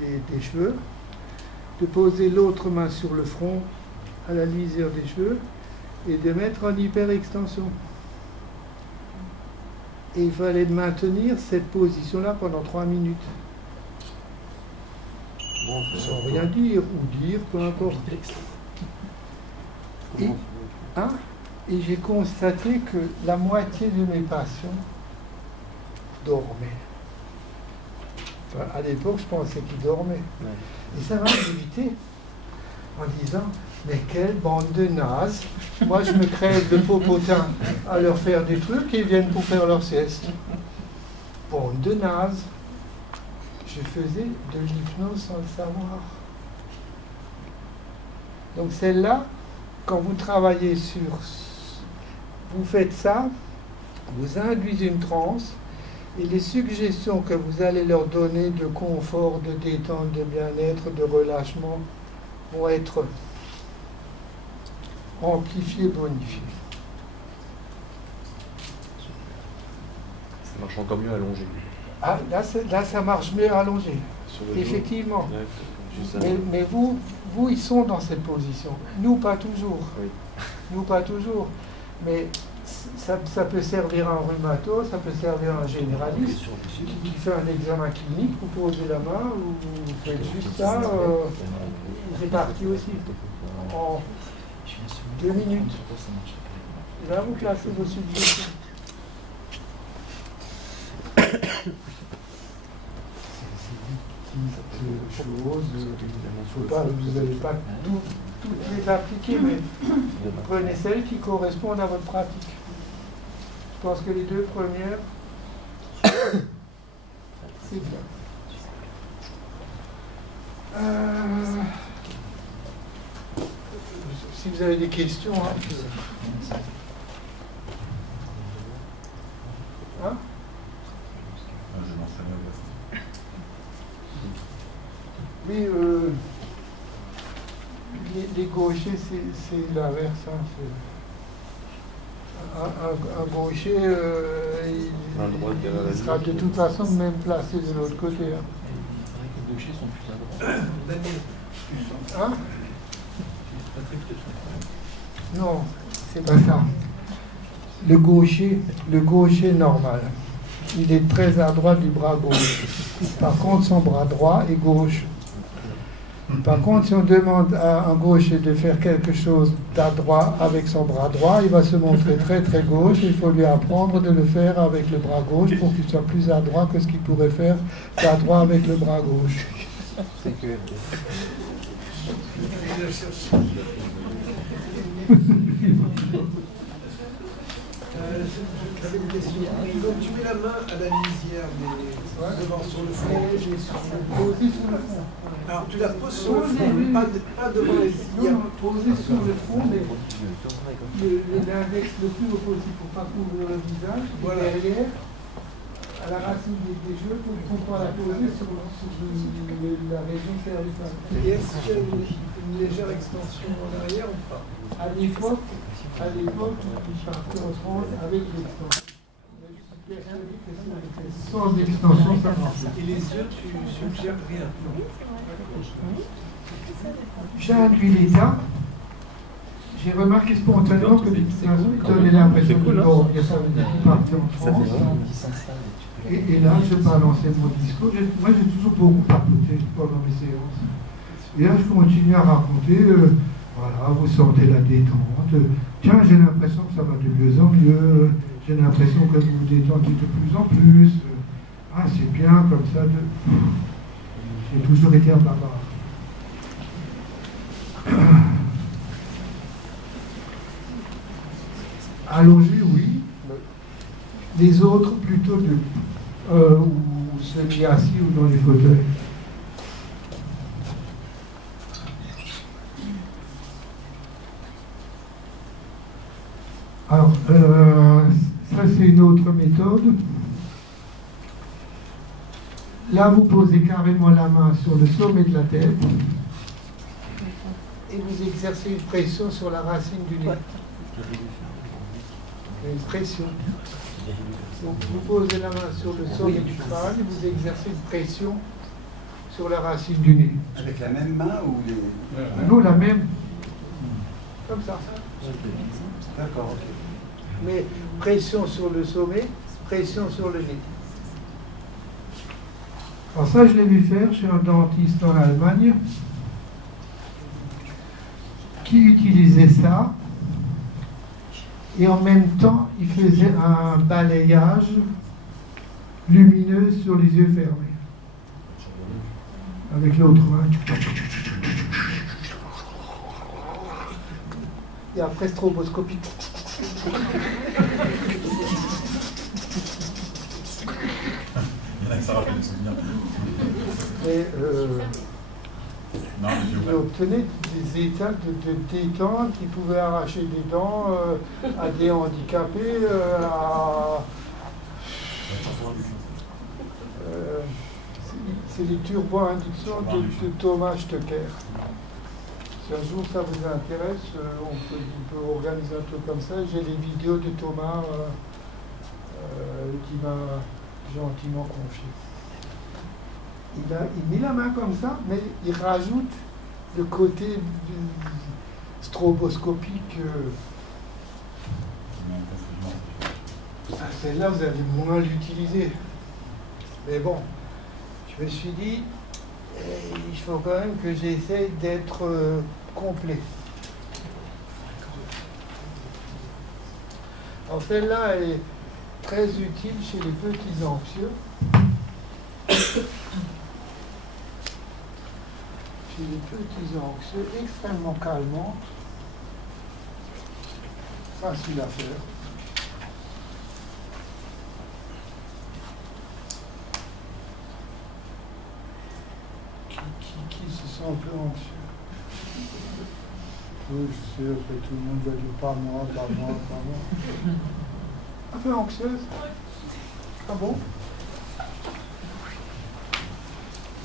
des cheveux, de poser l'autre main sur le front à la lisière des cheveux et de mettre en hyperextension. Et il fallait maintenir cette position-là pendant 3 minutes. Sans rien dire, ou dire, peu importe. Et j'ai constaté que la moitié de mes patients dormaient. Enfin, à l'époque, je pensais qu'ils dormaient. Et ça m'a évité en disant, mais quelle bande de nazes. Moi, je me crève de popotin à leur faire des trucs et ils viennent pour faire leur sieste. Bande de nazes. Je faisais de l'hypnose sans le savoir. Donc celle-là, quand vous travaillez sur... Vous faites ça, vous induisez une transe, et les suggestions que vous allez leur donner de confort, de détente, de bien-être, de relâchement, vont être amplifiées, bonifiées. Ça marche encore mieux allongé. Ah, là, ça marche mieux allongé. Effectivement. Mais vous, ils sont dans cette position. Nous, pas toujours. Oui. Nous, pas toujours. Mais ça peut servir à un rhumato, ça peut servir à un généraliste qui fait un examen clinique, vous posez la main, vous faites juste ça, c'est parti aussi. En 2 minutes. Et là, vous classez vos suggestions. Vous n'allez pas toutes les appliquer, mais prenez celles qui correspondent à votre pratique. Je pense que les 2 premières, c'est bien. Si vous avez des questions, hein, Oui, les gauchers, c'est l'inverse. Hein, un gaucher, il sera de toute façon même placé de l'autre côté. Hein. Les gauchers sont plus à droite. Hein? Non, c'est pas ça. Le gaucher normal, il est très à droite du bras gauche. Par contre, son bras droit est gauche. Par contre, si on demande à un gaucher de faire quelque chose d'adroit avec son bras droit, il va se montrer très très gauche. Il faut lui apprendre de le faire avec le bras gauche pour qu'il soit plus adroit que ce qu'il pourrait faire d'adroit avec le bras gauche. J'avais une question. Quand tu mets la main à la lisière devant sur le front. Posée sur le front. Alors tu la poses sur le front, mais pas devant les yeux. Non, posée sur le front, mais l'index le plus haut possible pour ne pas couvrir le visage. Voilà. Et derrière, à la racine des cheveux, pour pas la poser sur la région cervicale. Et est-ce qu'il y a une légère extension en arrière ou pas? À l'époque, il partait en France avec l'extension. Sans extension, ça marche. Et les yeux, tu suggères rien? J'ai induit l'état. J'ai remarqué spontanément que de toute façon, il donnait l'impression de dormir. Ça veut dire qu'il partait en France. Et là, je balançais mon discours. Moi, j'ai toujours beaucoup papoté pendant mes séances. Et là, je continue à raconter. Voilà, vous sentez la détente. Tiens, j'ai l'impression que ça va de mieux en mieux. J'ai l'impression que vous vous détendez de plus en plus. Ah, c'est bien comme ça. J'ai toujours été un barbare. Allongé, oui. Les autres, plutôt ou semi-assis ou dans les fauteuils. Alors, ça c'est une autre méthode. Là, vous posez carrément la main sur le sommet de la tête et vous exercez une pression sur la racine du nez. Une pression. Donc, vous posez la main sur le sommet du crâne et vous exercez une pression sur la racine du nez. Avec la même main ou les... Non, la même. Comme ça. D'accord, ok. Mais pression sur le sommet, pression sur le nez. Alors ça, je l'ai vu faire chez un dentiste en Allemagne qui utilisait ça et en même temps, il faisait un balayage lumineux sur les yeux fermés. Avec l'autre main. Et après stroboscopie. Ça rappelle des souvenirs. Et il obtenait des états de détente qui pouvaient arracher des dents à des handicapés, c'est les turbo-inductions de Thomas Stoecker. Si un jour ça vous intéresse, on peut organiser un truc comme ça. J'ai les vidéos de Thomas qui m'a gentiment confié. Il met la main comme ça, mais il rajoute le côté stroboscopique. Celle-là, vous allez moins l'utiliser. Mais bon, je me suis dit, il faut quand même que j'essaye d'être complet. Alors celle-là, elle est très utile chez les petits anxieux. Chez les petits anxieux, extrêmement calmante, facile à faire. Qui se sent un peu anxieux? Oui, je sais que tout le monde va dire pas moi, pas moi, pas moi. Un peu anxieuse? Ah bon?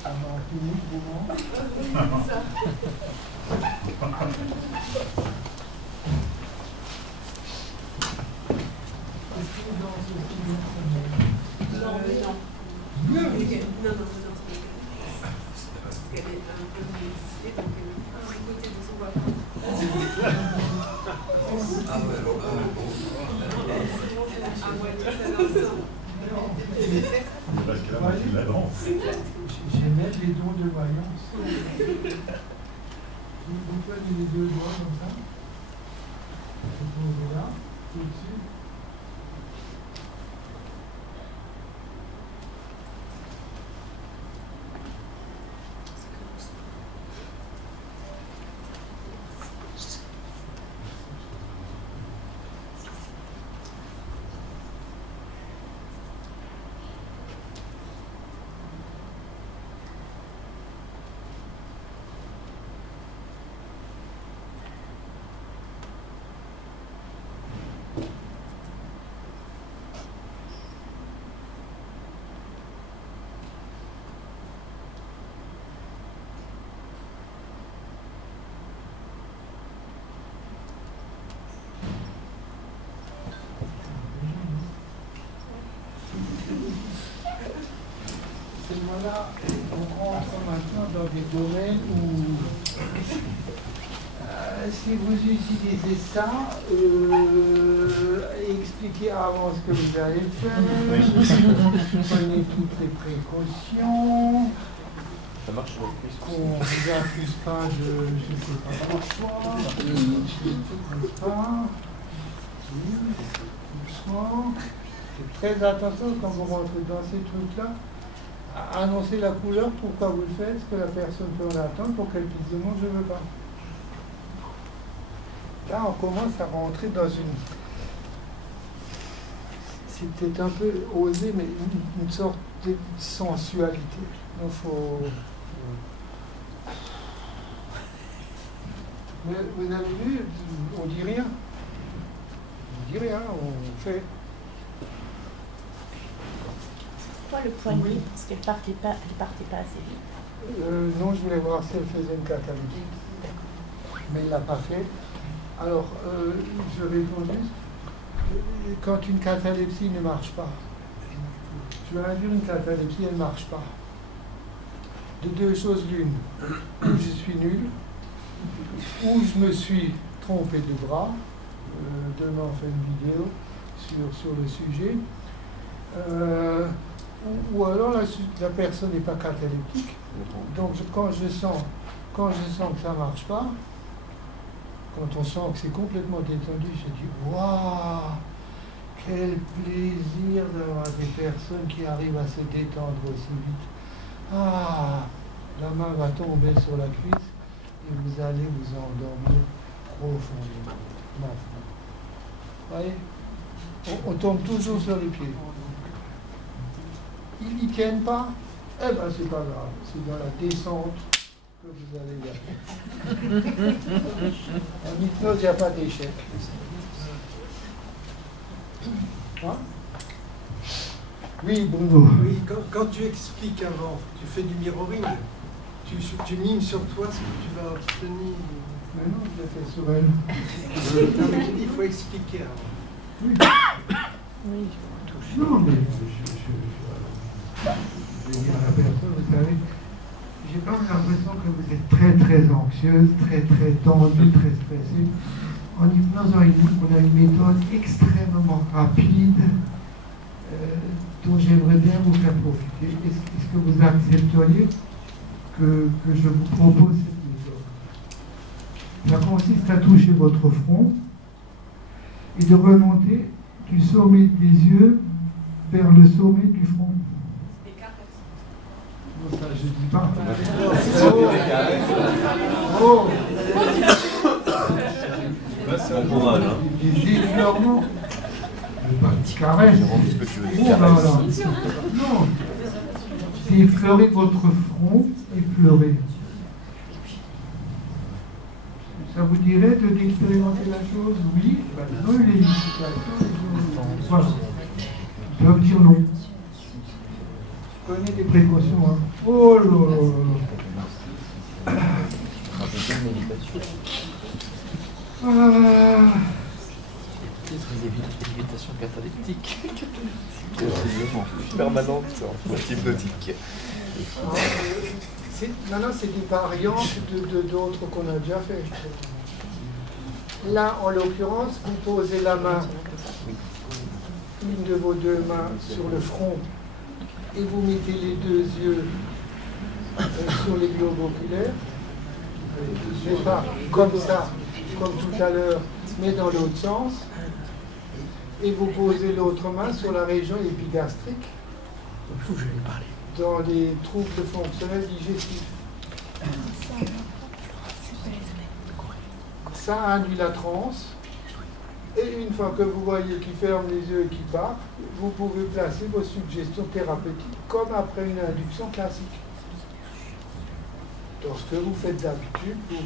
Ah non, clinique, vous ça. J'ai même les dons de voyance. Vous prenez les deux doigts comme ça. Vous posez là, au-dessus. Voilà, on rentre maintenant dans des domaines où, si vous utilisez ça, expliquez avant ce que vous allez faire, prenez toutes les précautions, Ça marche sur qu'on ne vous accuse pas de je ne sais pas pourquoi, doucement. Faites très attention quand vous rentrez dans ces trucs-là. Annoncer la couleur, pourquoi vous le faites, ce que la personne peut en attendre pour qu'elle puisse dire non, je ne veux pas. Là, on commence à rentrer dans une... C'est peut-être un peu osé, mais une sorte de sensualité. Donc, faut... Vous avez vu, on dit rien. On dit rien, on fait... Pourquoi le poignet? Parce qu'elle partait pas assez vite. Non, je voulais voir si elle faisait une catalepsie. Mais elle ne l'a pas fait. Alors, je réponds juste. Quand une catalepsie ne marche pas, je vais dire une catalepsie, elle ne marche pas. De deux choses l'une. Ou je suis nul, ou je me suis trompé de bras. Demain, on fait une vidéo sur le sujet. Ou alors la personne n'est pas cataleptique. Donc quand je sens que ça ne marche pas, quand on sent que c'est complètement détendu, je dis waouh, quel plaisir d'avoir des personnes qui arrivent à se détendre aussi vite. Ah, la main va tomber sur la cuisse et vous allez vous endormir profondément. Vous voyez, on tombe toujours sur les pieds. Ils n'y tiennent pas, eh bien c'est pas grave, c'est dans la descente que vous allez y aller. En hypnose, il n'y a pas d'échec. Hein? Oui, bonjour. Oui, quand tu expliques avant, tu fais du mirroring, tu mimes sur toi ce que tu vas obtenir. Mais non, je l'ai fait sur elle. Non, mais il faut expliquer avant. Oui. Oui. Non, mais je vais dire à la personne, vous savez, j'ai pas l'impression que vous êtes très très anxieuse, très très tendue, très stressée. En hypnose, on a une méthode extrêmement rapide dont j'aimerais bien vous faire profiter. Est-ce que vous accepteriez que je vous propose cette méthode? Ça consiste à toucher votre front et de remonter du sommet des yeux vers le sommet du front. Non, ça je dis pas. Oh, Bon courage, hein. des effleurements. Pas de caresse. Oh là là. Non. Effleurer votre front et pleurer. Ça vous dirait d'expérimenter la chose? Oui. Non, il est voilà. Ils peuvent dire non. Prenez des précautions. Hein. Oh là là là. Lévitation cataleptique. Permanente en hypnotique. Non, c'est des variantes d'autres qu'on a déjà fait. Là, en l'occurrence, vous posez la main, une de vos deux mains sur le front, et vous mettez les deux yeux sur les globes oculaires. Mais pas comme ça, comme tout à l'heure, mais dans l'autre sens. Et vous posez l'autre main sur la région épigastrique, dans les troubles fonctionnels digestifs. Ça induit la transe. Et une fois que vous voyez qu'il ferme les yeux et qu'il part, vous pouvez placer vos suggestions thérapeutiques comme après une induction classique. Dans ce que vous faites d'habitude pour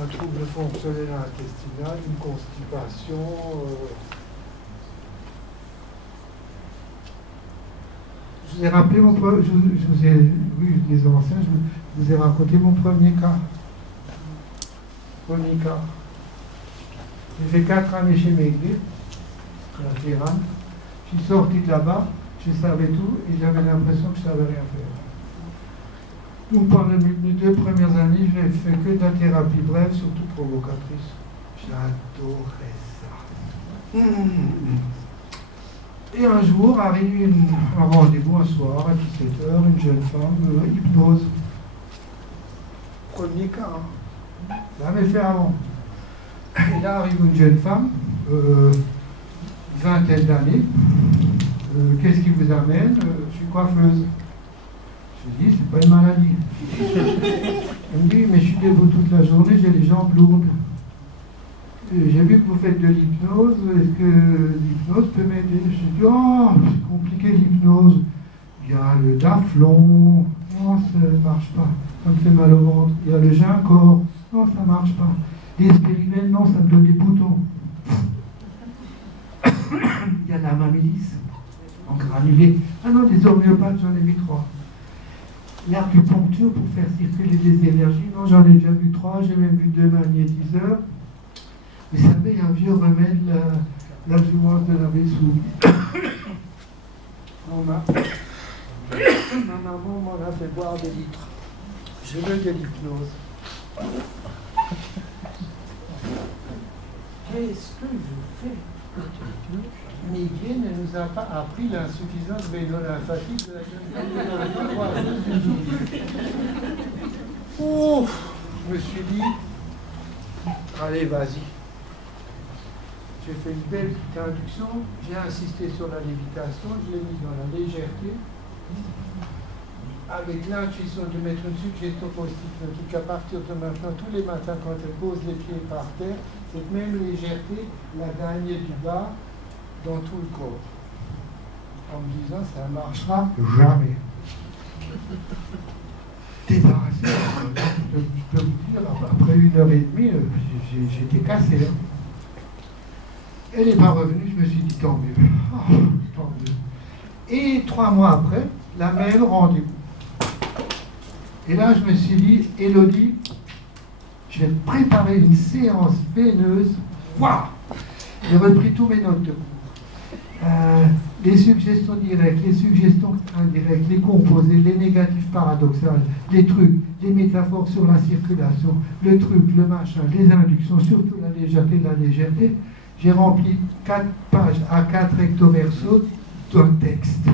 un trouble fonctionnel intestinal, une constipation. Je vous ai rappelé mon premier, je vous ai, oui, les anciens, je vous ai raconté mon premier cas. J'ai fait 4 années chez Maigret, à Téhéran. Je suis sorti de là-bas, je savais tout et j'avais l'impression que je savais rien faire. Donc pendant les 2 premières années, je n'ai fait que de la thérapie brève, surtout provocatrice. J'adorais ça. Et un jour arrive un rendez-vous un soir à 17h, une jeune femme, hypnose. Premier cas, hein. Jamais fait avant. Et là arrive une jeune femme, vingtaine d'années. Qu'est-ce qui vous amène? Je suis coiffeuse. Je lui dis, c'est pas une maladie. Elle me dit, mais je suis debout toute la journée, j'ai les jambes lourdes. J'ai vu que vous faites de l'hypnose, est-ce que l'hypnose peut m'aider? Je lui dis, oh, c'est compliqué l'hypnose. Il y a le daflon, non, ça ne marche pas, ça me fait mal au ventre. Il y a le ginkor, non, ça ne marche pas. Les spirituels, non, ça me donne des boutons. Il y a la mamélisse, en granulé. Ah non, des homéopathes, j'en ai vu 3. L'acupuncture pour faire circuler des énergies, non, j'en ai déjà vu 3, j'ai même vu 2 magnétiseurs. Vous savez, un vieux remède, la jouance de la Vésouve. Ma maman m'en a fait boire des litres. Je veux de l'hypnose. Qu'est-ce que je fais? Miguel ne nous a pas appris l'insuffisance véno-lymphatique de la jeune femme. Ouf! Je me suis dit, allez, vas-y. J'ai fait une belle petite induction, j'ai insisté sur la lévitation, je l'ai mis dans la légèreté, avec l'intuition de mettre une suggestion positive, qu'à partir de maintenant, tous les matins, quand elle pose les pieds par terre, cette même légèreté la gagne du bas dans tout le corps. En me disant, ça ne marchera jamais. Débarrassé, je peux vous dire, après 1h30, j'étais cassé. Hein. Elle n'est pas revenue, je me suis dit, tant mieux. Oh, tant mieux. Et 3 mois après, la même rendez-vous. Et là, je me suis dit, Élodie, je vais te préparer une séance veineuse. Waouh! J'ai repris tous mes notes de cours. Les suggestions directes, les suggestions indirectes, les composés, les négatifs paradoxales, les trucs, les métaphores sur la circulation, le truc, le machin, les inductions, surtout la légèreté. J'ai rempli 4 pages à 4 recto verso d'un texte.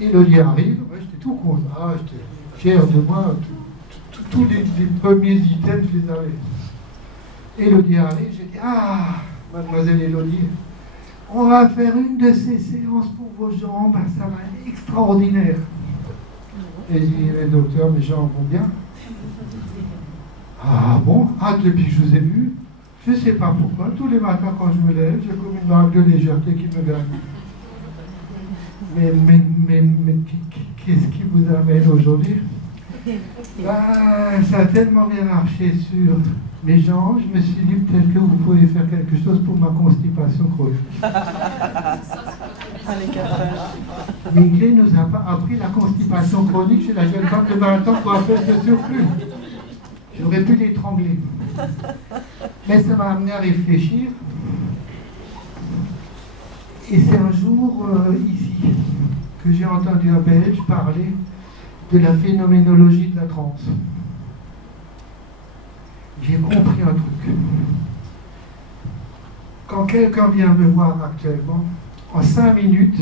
Élodie arrive, ouais, j'étais tout content, j'étais fier de moi, tous les premiers items, je les avais. Élodie arrive, j'ai dit, mademoiselle Élodie, on va faire une de ces séances pour vos jambes, ça va être extraordinaire. Et je dis, docteur, mes jambes vont bien. Ah bon? Depuis que je vous ai vu, je ne sais pas pourquoi, tous les matins quand je me lève, j'ai comme une vague de légèreté qui me gagne. Mais qu'est-ce qui vous amène aujourd'hui? Ça a tellement bien marché sur mes jambes, je me suis dit peut-être que vous pouvez faire quelque chose pour ma constipation chronique. Miguel ne nous a pas appris la constipation chronique chez la jeune femme de 20 ans pour faire ce surplus. J'aurais pu l'étrangler. Mais ça m'a amené à réfléchir. Et c'est un jour, ici, que j'ai entendu un Belge parler de la phénoménologie de la transe. J'ai compris un truc. Quand quelqu'un vient me voir actuellement, en 5 minutes,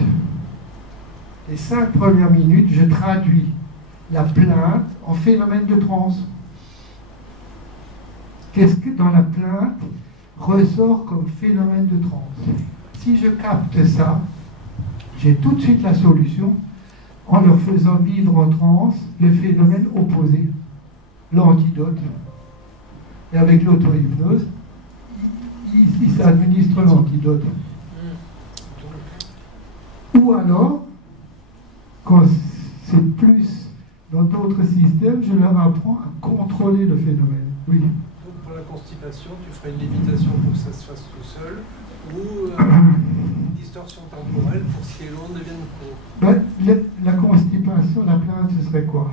les 5 premières minutes, je traduis la plainte en phénomène de transe. Qu'est-ce que dans la plainte ressort comme phénomène de transe? Si je capte ça, j'ai tout de suite la solution en leur faisant vivre en transe le phénomène opposé, l'antidote. Et avec l'auto-hypnose, il s'administre l'antidote. Ou alors, quand c'est plus dans d'autres systèmes, je leur apprends à contrôler le phénomène. Oui. Donc pour la constipation, tu ferais une lévitation pour que ça se fasse tout seul, ou une distorsion temporelle pour que ce qui est long devienne court. La constipation, la plainte, ce serait quoi?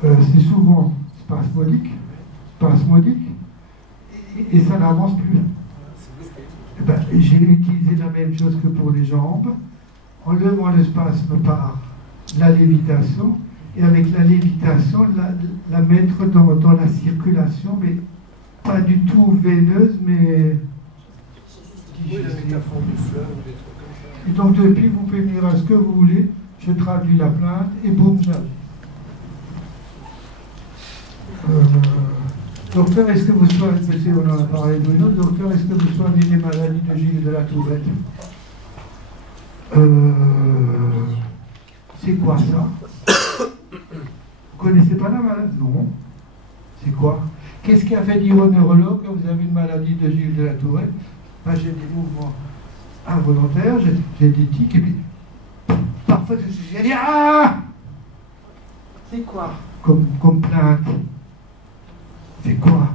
C'est souvent spasmodique, et ça n'avance plus. Eh ben, j'ai utilisé la même chose que pour les jambes, en levant le spasme par la lévitation, et avec la lévitation, la mettre dans la circulation, mais pas du tout veineuse, mais... Oui, la métaphore du fleuve, des trucs comme ça. Et donc depuis, vous pouvez venir à ce que vous voulez, je traduis la plainte, et boum, j'agis. Docteur, est-ce que vous soignez, on en a parlé de nous, docteur, est-ce que vous soignez des maladies de Gilles de la Tourette? C'est quoi ça? Vous connaissez pas la maladie? Non. C'est quoi? Qu'est-ce qui a fait dire au neurologue que vous avez une maladie de Gilles de la Tourette? Ben, j'ai des mouvements involontaires, j'ai des tics, et puis parfois j'ai dit ah! C'est quoi comme plainte? C'est quoi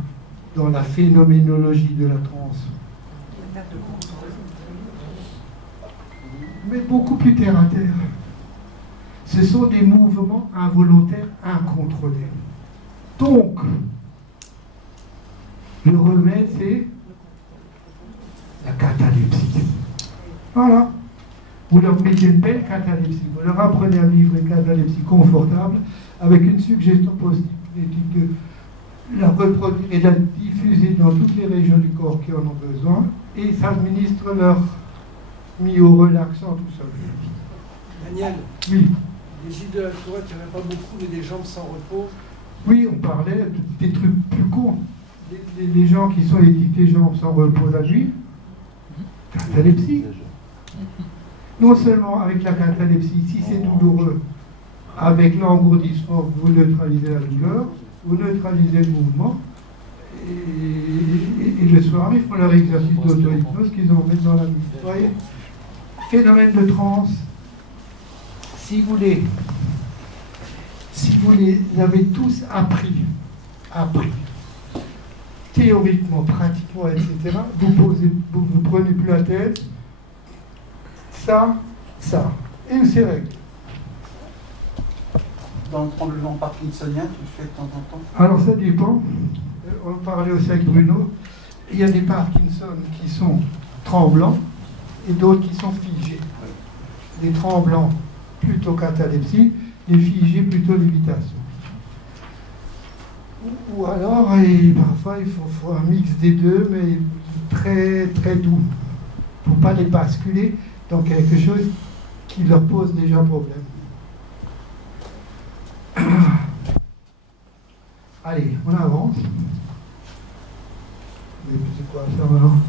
dans la phénoménologie de la transe? Mais beaucoup plus terre à terre. Ce sont des mouvements involontaires incontrôlés. Donc, le remède, c'est la catalepsie. Voilà. Vous leur mettez une belle catalepsie. Vous leur apprenez à vivre une catalepsie confortable avec une suggestion positive de la reproduire et la diffuser dans toutes les régions du corps qui en ont besoin, et s'administre leur myo-relaxant tout seul. Daniel, oui. Les Gilles de la Tourette, il n'y en a pas beaucoup, mais des jambes sans repos. Oui, on parlait des trucs plus cons. Les gens qui sont étiquetés jambes sans repos la nuit, catalepsie. Non seulement avec la catalepsie, si c'est douloureux, avec l'engourdissement, vous neutralisez la douleur, vous neutralisez le mouvement, et le soir, ils font leur exercice d'auto-hypnose qu'ils en mettent dans la nuit. Vous voyez? Phénomène de transe, si vous les avez tous appris, théoriquement, pratiquement, etc., vous prenez plus la tête, ça, et c'est réglé. Dans le tremblement parkinsonien, tu le fais de temps en temps? Alors ça dépend. On parlait aussi avec Bruno. Il y a des Parkinson qui sont tremblants et d'autres qui sont figés. Les tremblants, plutôt catalepsie, les figés, plutôt lévitation. Ou alors, et parfois, il faut un mix des deux, mais très, très doux. Il ne faut pas les basculer dans quelque chose qui leur pose déjà problème. Allez, on avance. Mais c'est quoi ça maintenant?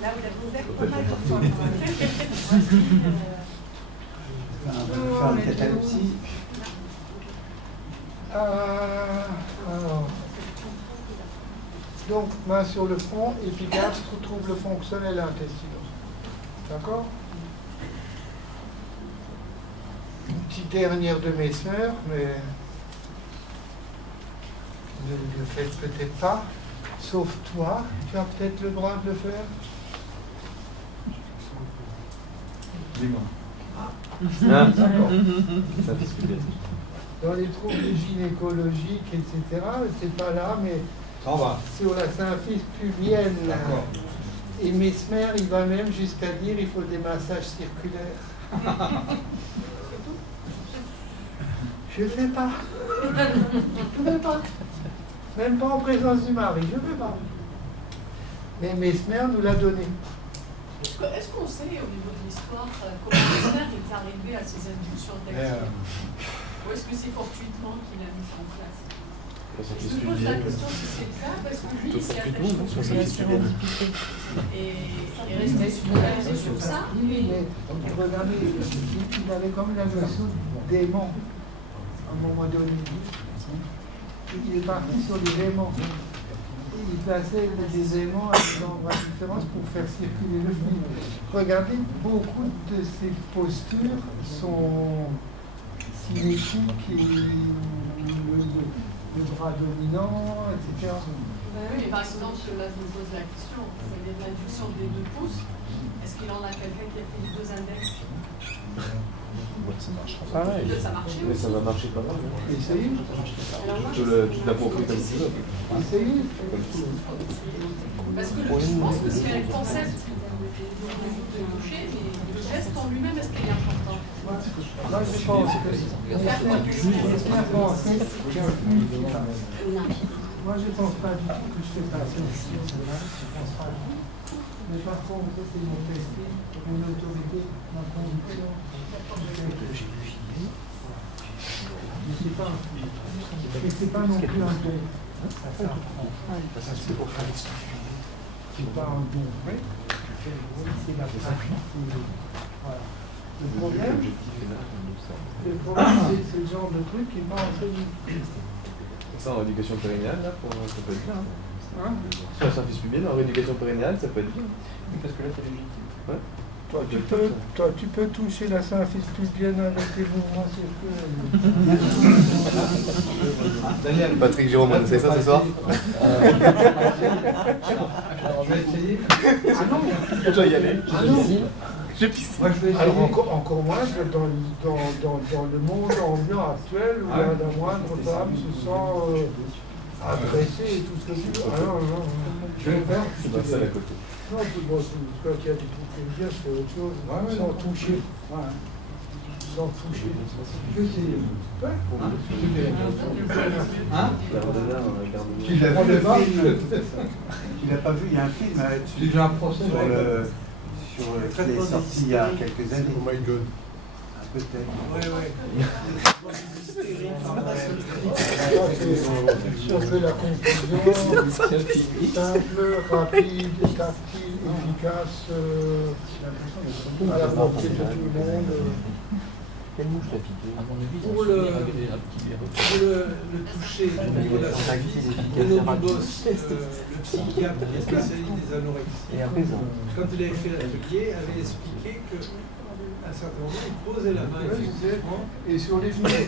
Là, vous l'avez ouvert pas mal de fois. Faire une catalepsie. Alors. Donc, main sur le front, épigastre, trouble fonctionnel intestinaux. D'accord? Une petite dernière de mes sœurs, mais ne le faites peut-être pas. Sauf toi, tu as peut-être le droit de le faire. Dis-moi. D'accord. Dans les troubles gynécologiques, etc., c'est pas là, mais sur la symphyse pubienne. Et Mesmer, il va même jusqu'à dire il faut des massages circulaires. Je ne fais pas. Je ne fais pas. Même pas en présence du mari, je ne fais pas. Mais Mesmer nous l'a donné. Est-ce qu'on sait au niveau de l'histoire comment Mesmer est arrivé à ces inductions tactiles? Ou est-ce que c'est fortuitement qu'il a mis ça en place? Je me pose la question si c'est le cas, parce que lui, il s'est attaché aux populations et resté sur ça. Oui, mais regardez, il avait comme la notion d'aimant à un moment donné. Il est parti sur les aimants. Il plaçait des aimants à des endroits différents pour faire circuler le fluide. Regardez, beaucoup de ces postures sont symétriques et le bras dominant, etc. Oui, par exemple, là je me pose la question, c'est l'induction des 2 pouces. Est-ce qu'il en a quelqu'un qui a fait les 2 index? Ça marchera pareil. Ça marchait mais aussi. ça va marcher pas mal. Essayez. Tu l'appropries comme tu veux. Essayez. Parce que je pense que c'est un concept de toucher, mais le geste en lui-même, est-ce qu'il est important? Moi, je pense que c'est bien pensé qu'un flux qui passe. Moi, je ne pense pas du tout que je fais passer ici au Sénat, je ne pense pas du tout. Mais par contre, ça, c'est mon testing, mon autorité, ma conviction. Mais c'est pas un flux. Et c'est pas non plus un don. Ça s'apprend. C'est pas un don. C'est la pratique. Voilà. Le problème, c'est le genre de truc qui n'est pas enseigné. Ça, en éducation périnnéale, là, ça peut être bien. Hein? Sur un service public, en éducation périnnéale, ça peut être bien. Parce que là, c'est légitime. Ouais. Toi, tu peux toucher la symphyse pubienne avec tes mouvements circulaires. Daniel, Patrick Jérôme, on essaie ça ce soir. On va essayer. Ah non, tu dois y aller. Ah non. Je pisse. Moi, je vais essayer. Alors encore moins dans le monde ambiant actuel où la moindre femme se sent agressée et tout ce que tu veux. Ah non, non, je vais faire. C'est pas ça à côté. Non, quand il y a des trucs qui me viennent, c'est autre chose. Sans toucher. Sans toucher. Je sais. Hein? Tu l'as vu le film? Tu l'as pas vu? Il y a un film là-dessus. Déjà un procès qui est sorti il y a quelques années. Oh my god. Peut-être. Si on fait la conclusion, simple, rapide, tactile, efficace, à la portée de tout le monde. Pour le toucher au niveau de la symphyse, Bruno Dubos, le psychiatre qui est spécialiste des anorexies, quand il avait fait l'atelier, avait expliqué que à un certain moment, il posait la main effectivement et sur les genoux.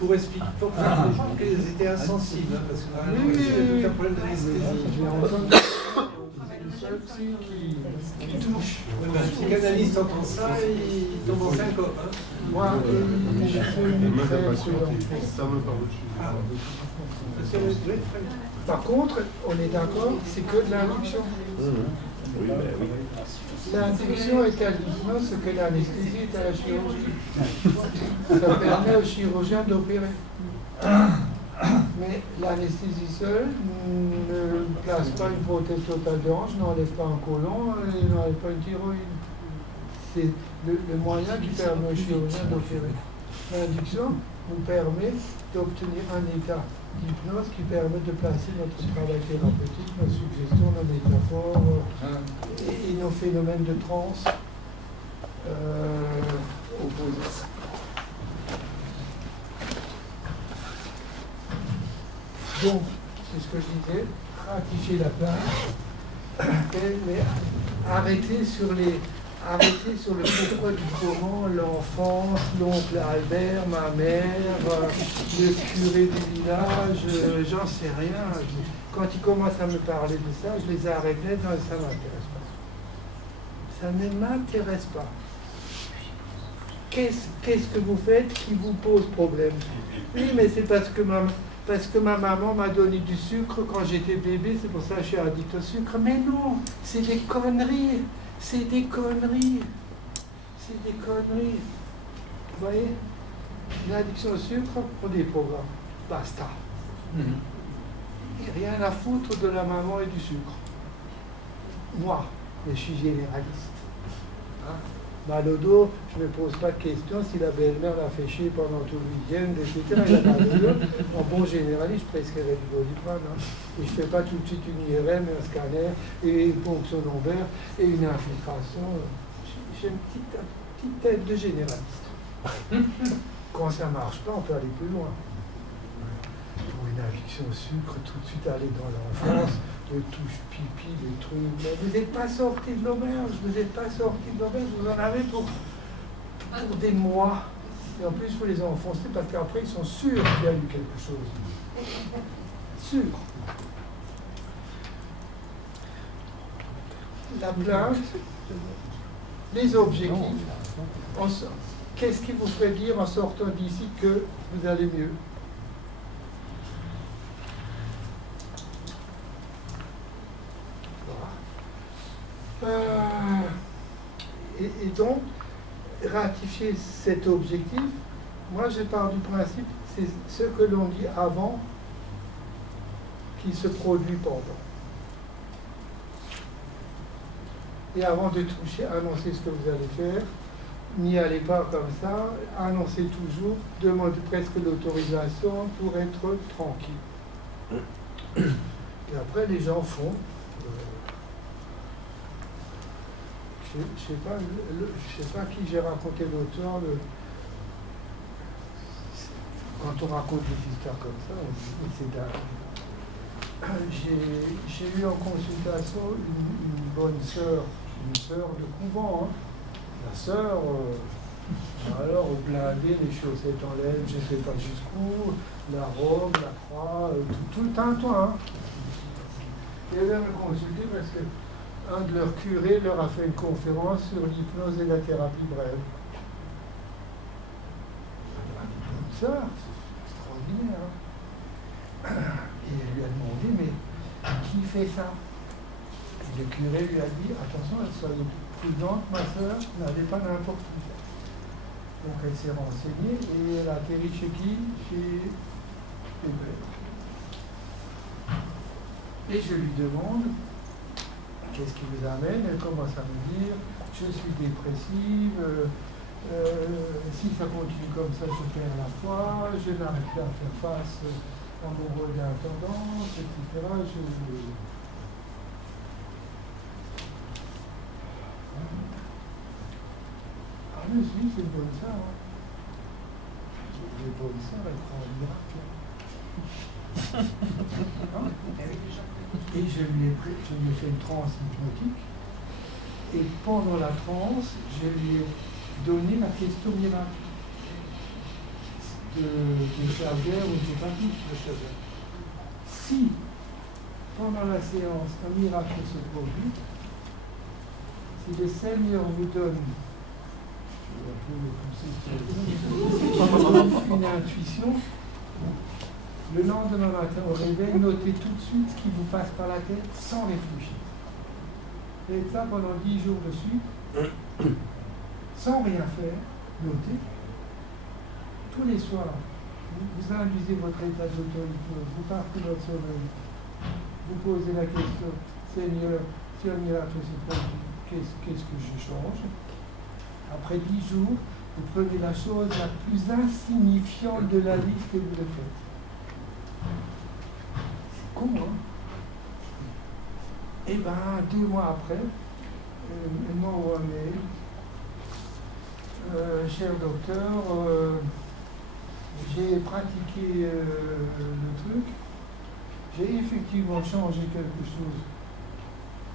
Pour expliquer, pour faire comprendre qu'ils étaient insensibles, hein, parce que dans l'anorexie, il y a tout un problème d'anesthésie. J'ai entendu c'est le seul psy qui touche. Oui, mais un psychanalyste entend ça, il tombe en syncope. Hein. Moi, je suis très prudent. Ça me parle dessus. Par contre, on est d'accord, c'est que de l'induction. Oui, mais oui. L'induction est à l'hypnose ce que l'anesthésie est à la chirurgie. Ça permet au chirurgien d'opérer. Mais l'anesthésie seule ne place pas une prothèse totale de hanche, n'enlève pas un côlon et n'enlève pas une thyroïde. C'est le moyen qui permet au chirurgien d'opérer. L'induction nous permet d'obtenir un état d'hypnose qui permet de placer notre travail thérapeutique, nos suggestions, nos métaphores et nos phénomènes de transe opposés. Donc, c'est ce que je disais, ratifier la plage, mais arrêter sur le pourquoi du comment, l'enfance, l'oncle Albert, ma mère, le curé du village, j'en sais rien. Quand ils commencent à me parler de ça, je les arrête net, non, ça ne m'intéresse pas. Ça ne m'intéresse pas. Qu'est-ce que vous faites qui vous pose problème? Oui, mais c'est parce que ma maman m'a donné du sucre quand j'étais bébé, c'est pour ça que je suis addict au sucre. Mais non, c'est des conneries. C'est des conneries. C'est des conneries. Vous voyez? L'addiction au sucre, on déprogramme. Basta. Et rien à foutre de la maman et du sucre. Moi, je suis généraliste. Hein? Mal au dos, je ne me pose pas de question si la belle-mère l'a fait chier pendant tout le week-end, etc. Il y a mal au dos. En bon généraliste, je prescrirais du Doliprane. Hein. Et je ne fais pas tout de suite une IRM, un scanner, et une ponction lombaire, et une infiltration. J'ai une petite tête de généraliste. Quand ça ne marche pas, on peut aller plus loin. Pour une addiction au sucre, tout de suite aller dans l'enfance, le touche pipi, les trucs. Mais vous n'êtes pas sorti de l'auberge, vous n'êtes pas sorti de l'auberge, vous en avez pour des mois. Et en plus, il faut les enfoncer parce qu'après, ils sont sûrs qu'il y a eu quelque chose. Sûrs. La plainte, les objectifs. Qu'est-ce qui vous ferait dire en sortant d'ici que vous allez mieux? Et donc, ratifier cet objectif, moi je pars du principe, c'est ce que l'on dit avant qui se produit pendant. Et avant de toucher, annoncer ce que vous allez faire, n'y allez pas comme ça, annoncez toujours, demandez presque l'autorisation pour être tranquille. Et après, les gens font. Je ne sais pas qui j'ai raconté l'auteur. Quand on raconte des histoires comme ça, on dit c'est dingue. J'ai eu en consultation une bonne sœur, une sœur de couvent. Hein. La sœur, alors blindée, les chaussettes en laine, je ne sais pas jusqu'où, la robe, la croix, tout le tintouin. Hein. Et elle vient me consulter parce que un de leurs curés leur a fait une conférence sur l'hypnose et la thérapie brève. Ça, c'est extraordinaire. Hein. Et elle lui a demandé, mais qui fait ça? Et le curé lui a dit, attention, soyez prudente, ma soeur, n'allez pas n'importe où. Donc elle s'est renseignée et elle a atterri chez qui? Chez Hébert. Et je lui demande, qu'est-ce qui vous amène? Elle commence à me dire, je suis dépressive, si ça continue comme ça, je perds la foi, je n'arrive pas à faire face à mon rôle d'intendance, etc. Ah mais si, c'est une bonne sœur. Hein. Les bonnes sœurs, elles prennent un miracle. Et je lui ai fait une transe hypnotique. Et pendant la transe, je lui ai donné la question miracle de Xavier ou de Patrick de Xavier. Si, pendant la séance, un miracle se produit, si le Seigneur vous donne une intuition, le lendemain matin au réveil, notez tout de suite ce qui vous passe par la tête sans réfléchir. Et ça pendant 10 jours de suite, sans rien faire, notez. Tous les soirs, vous induisez votre état d'auto-hypnose, vous partez votre sommeil, vous posez la question, Seigneur, si un miracle se produit, qu'est-ce que je change? Après 10 jours, vous prenez la chose la plus insignifiante de la liste que vous le faites. C'est con, hein? Et bien, 2 mois après, elle m'envoie un mail. Cher docteur, j'ai pratiqué le truc. J'ai effectivement changé quelque chose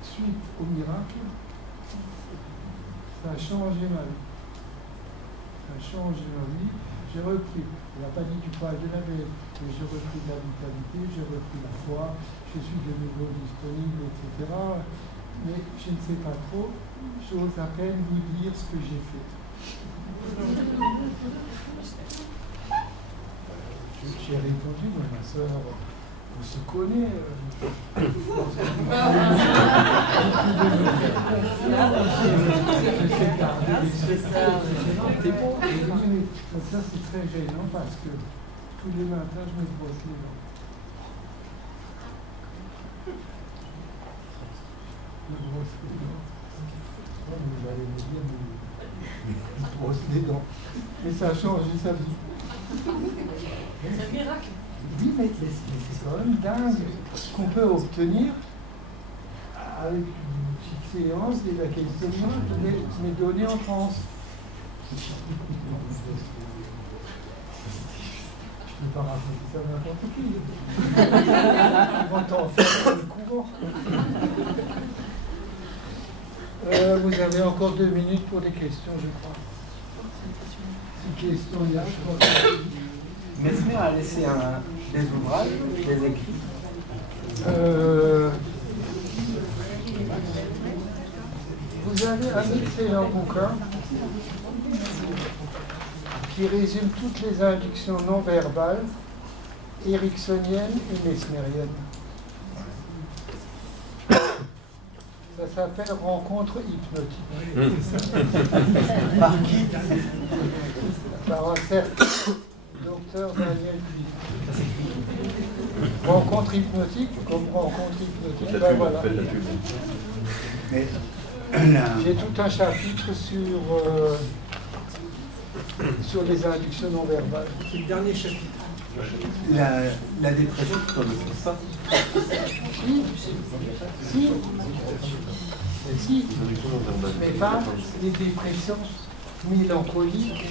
suite au miracle. Ça a changé ma vie. Ça a changé ma vie. J'ai repris, il n'a pas dit du poil de la bête, mais j'ai repris de la vitalité, j'ai repris la foi, je suis de nouveau disponible, etc. Mais je ne sais pas trop, j'ose à peine vous dire ce que j'ai fait. J'ai répondu, moi, ma soeur, on se connaît. Je sais garder les bon. Et ça, c'est très gênant parce que tous les matins, je me brosse les dents. Je me brosse les dents. Vous allez me dire, mais je brosse les dents. Mais ça a changé sa vie. C'est un miracle. Oui, mais c'est quand même dingue ce qu'on peut obtenir avec une petite séance et la questionnement mais donnée en France. Je ne peux pas raconter ça à n'importe qui. Ils vont t'en faire dans le couvent. Vous avez encore 2 minutes pour des questions, je crois. Si question, il y a Mesmer a laissé des ouvrages, des écrits. Vous avez un excellent bouquin qui résume toutes les inductions non verbales, ericksoniennes et mesmériennes. Ça s'appelle Rencontre hypnotique. Par qui? Par un certain docteur Daniel Puy. Rencontre hypnotique, comme rencontre hypnotique. Ben voilà. J'ai tout un chapitre sur les inductions non verbales. C'est le dernier chapitre. La dépression, tu connais ça? Si, mais pas les dépressions mélancoliques,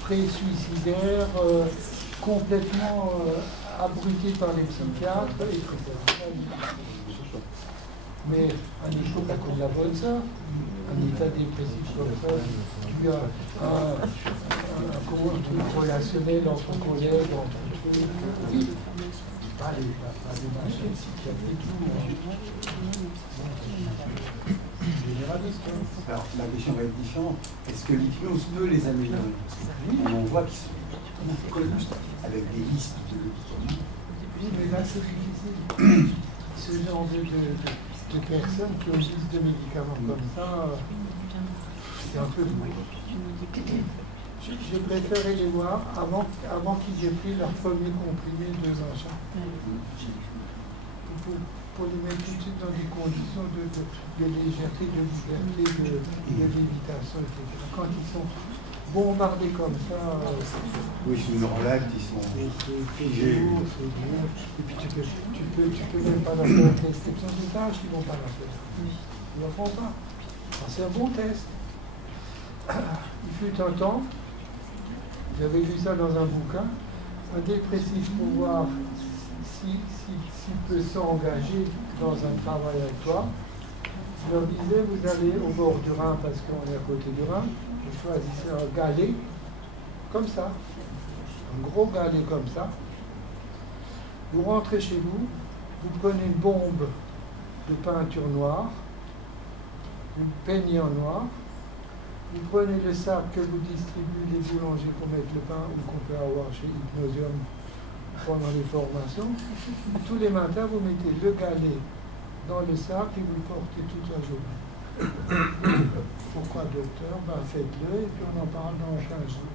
pré-suicidaires, complètement abrutées par les psychiatres, etc. Mais un état comme la bonne ça, un état dépressif comme ça, tu as un truc relationnel entre collègues, entre trucs, oui. Pas des machines psychiatriques, généralistes. Alors la question va être différente. Est-ce que l'hypnose peut les améliorer? On voit qu'ils sont connus avec des listes de médicaments. Oui, mais là c'est difficile. Ce genre de personnes qui ont une liste de médicaments comme ça, c'est un peu lourd. Je préférais les voir avant qu'ils aient pris leur premier comprimé 2 ans chaque. Pour les mettre tout de suite dans des conditions de légèreté, de liberté, de lévitation, etc. Quand ils sont bombardés comme ça, oui, ils nous relèvent, ils sont figés. Et puis tu peux même pas leur faire un test de tâches, ils ne vont pas la faire. Ils ne le font pas. C'est un bon test. Il fut un temps, j'avais lu ça dans un bouquin, un dépressif pour voir s'il peut s'engager dans un travail avec toi. Je leur disais, vous allez au bord du Rhin parce qu'on est à côté du Rhin, vous choisissez un galet, comme ça, un gros galet comme ça. Vous rentrez chez vous, vous prenez une bombe de peinture noire, vous peignez en noir, vous prenez le sac que vous distribuez les boulangers pour mettre le pain ou qu'on peut avoir chez Hypnosium pendant les formations. Tous les matins, vous mettez le galet dans le sac et vous le portez toute la journée. Pourquoi, docteur? Ben, faites-le et puis on en parle dans 15 jours.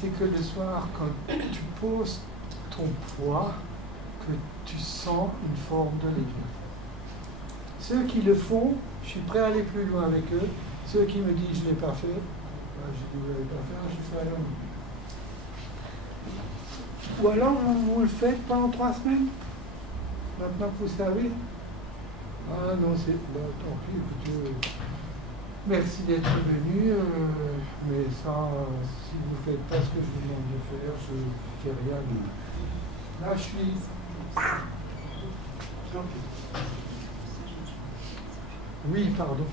C'est que le soir, quand tu poses ton poids, que tu sens une forme de légèreté. Ceux qui le font, je suis prêt à aller plus loin avec eux. Ceux qui me disent je ne l'ai pas fait, ben, je dis vous ne l'avez pas fait, je fais alors. Ou alors vous le faites pendant 3 semaines. Maintenant vous savez. Ah non, c'est. Ben, tant pis, écoutez. Merci d'être venu, mais ça, si vous ne faites pas ce que je vous demande de faire, je ne fais rien. Là, je suis. Oui, pardon.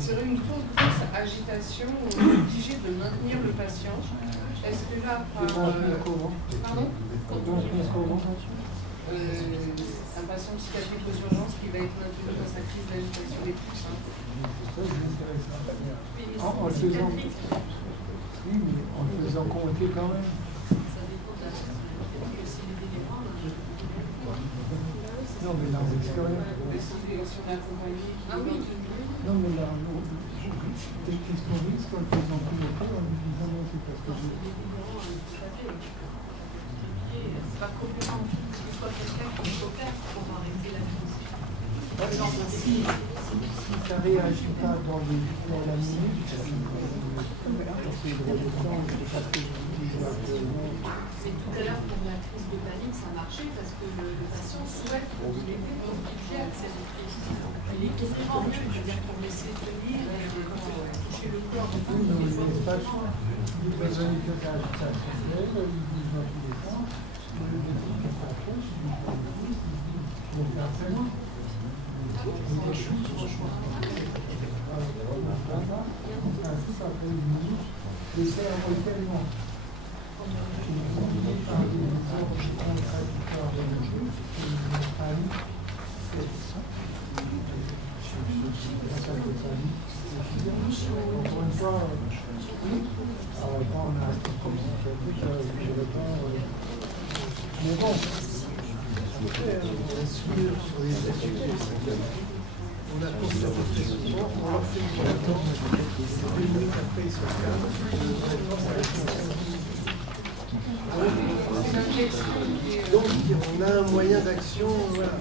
Sur une grosse agitation, on est obligé de maintenir le patient. Est-ce que là, par... Pardon? Un patient psychiatrique aux urgences qui va être maintenu dans sa crise d'agitation les plus simples. En le faisant... Oui, mais en le faisant compter quand même. Non, mais là, c'est sérieux. Si on a accompagné qui est maintenu. Non, mais là, qu'est-ce qu'on risque en le faisant compter en lui disant non, c'est parce que je... C'est pas cohérent que ce soit quelqu'un qui coopère pour arrêter la crise. Si ça ne réagit pas dans la minute, c'est tout à l'heure pour la crise de panique, ça marchait parce que le patient souhaite l'aider pour qu'il accède aux crises. Il est quasiment mieux de dire qu'on laisser tenir et toucher le corps. Oui, non, mais c'est pas ça. Il va donner que ça se lève, il dit dans tous les sens. Le défi que ça fait, je dis, donc après moi. Mais bon, on a posé la question, on leur fait une minute après, ils sont calmes. Donc, on a un moyen d'action, voilà.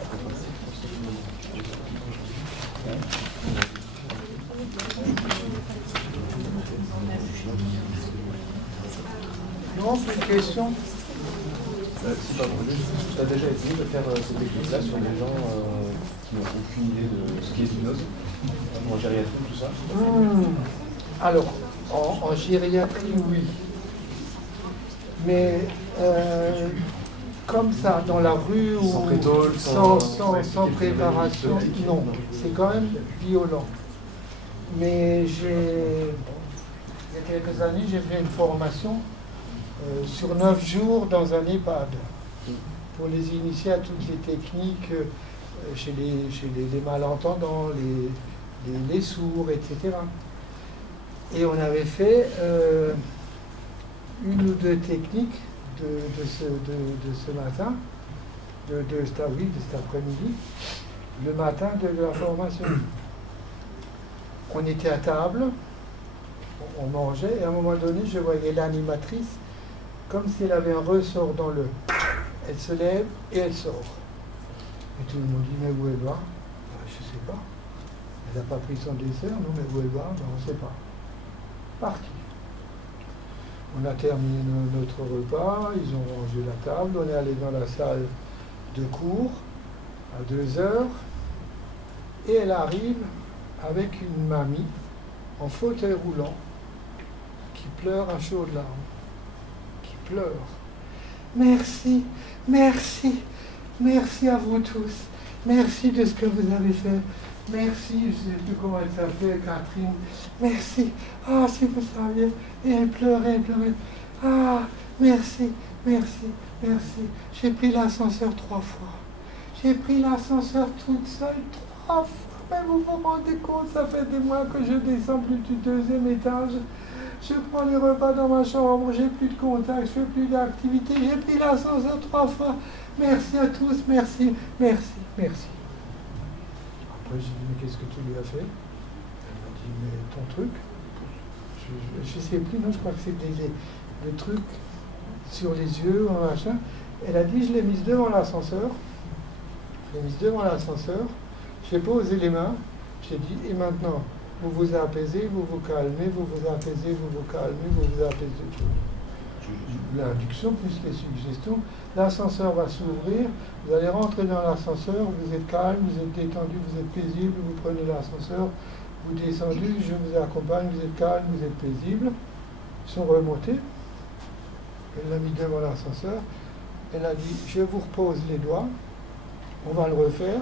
Non, plus de questions. Si, pardon, tu as déjà essayé de faire cette technique-là sur des gens qui n'ont aucune idée de ce qu'est l'hypnose, en gériatrie, tout ça? Alors, en gériatrie, oui. Mais comme ça, dans la rue, ou sans préparation, non. C'est quand même violent. Mais il y a quelques années, j'ai fait une formation sur 9 jours dans un EHPAD pour les initier à toutes les techniques chez les malentendants, les sourds, etc. Et on avait fait une ou deux techniques de ce matin, de cet après-midi, le matin de la formation. On était à table, on mangeait, et à un moment donné, je voyais l'animatrice comme si elle avait un ressort dans le... Elle se lève et elle sort. Et tout le monde dit, mais où elle va? Je ne sais pas. Elle n'a pas pris son dessert, non, mais où elle va? Ben, on ne sait pas. Parti. On a terminé notre repas, ils ont rangé la table, on est allé dans la salle de cours à 2 heures, et elle arrive avec une mamie en fauteuil roulant qui pleure à chaudes larmes. Pleure. Merci, merci, merci à vous tous. Merci de ce que vous avez fait. Merci, je ne sais plus comment elle s'appelait, Catherine. Merci. Ah, si vous saviez. Et elle pleurait, elle pleurait. Ah, merci, merci, merci. J'ai pris l'ascenseur 3 fois. J'ai pris l'ascenseur toute seule 3 fois. Mais vous vous rendez compte, ça fait des mois que je descends plus du 2e étage. Je prends les repas dans ma chambre, j'ai plus de contact, je fais plus d'activité, j'ai pris l'ascenseur 3 fois. Merci à tous, merci, merci, merci. Après, j'ai dit, mais qu'est-ce que tu lui as fait? Elle m'a dit, mais ton truc? Je ne sais plus, non, je crois que c'était le truc sur les yeux, un machin. Elle a dit, je l'ai mise devant l'ascenseur. Je l'ai mise devant l'ascenseur, j'ai posé les mains, j'ai dit, et maintenant, vous vous apaisez, vous vous calmez, vous vous apaisez, vous vous calmez, vous vous apaisez. L'induction plus les suggestions. L'ascenseur va s'ouvrir, vous allez rentrer dans l'ascenseur, vous êtes calme, vous êtes détendu, vous êtes paisible, vous prenez l'ascenseur, vous descendez, je vous accompagne, vous êtes calme, vous êtes paisible. Ils sont remontés. Elle l'a mis devant l'ascenseur. Elle a dit, je vous repose les doigts, on va le refaire.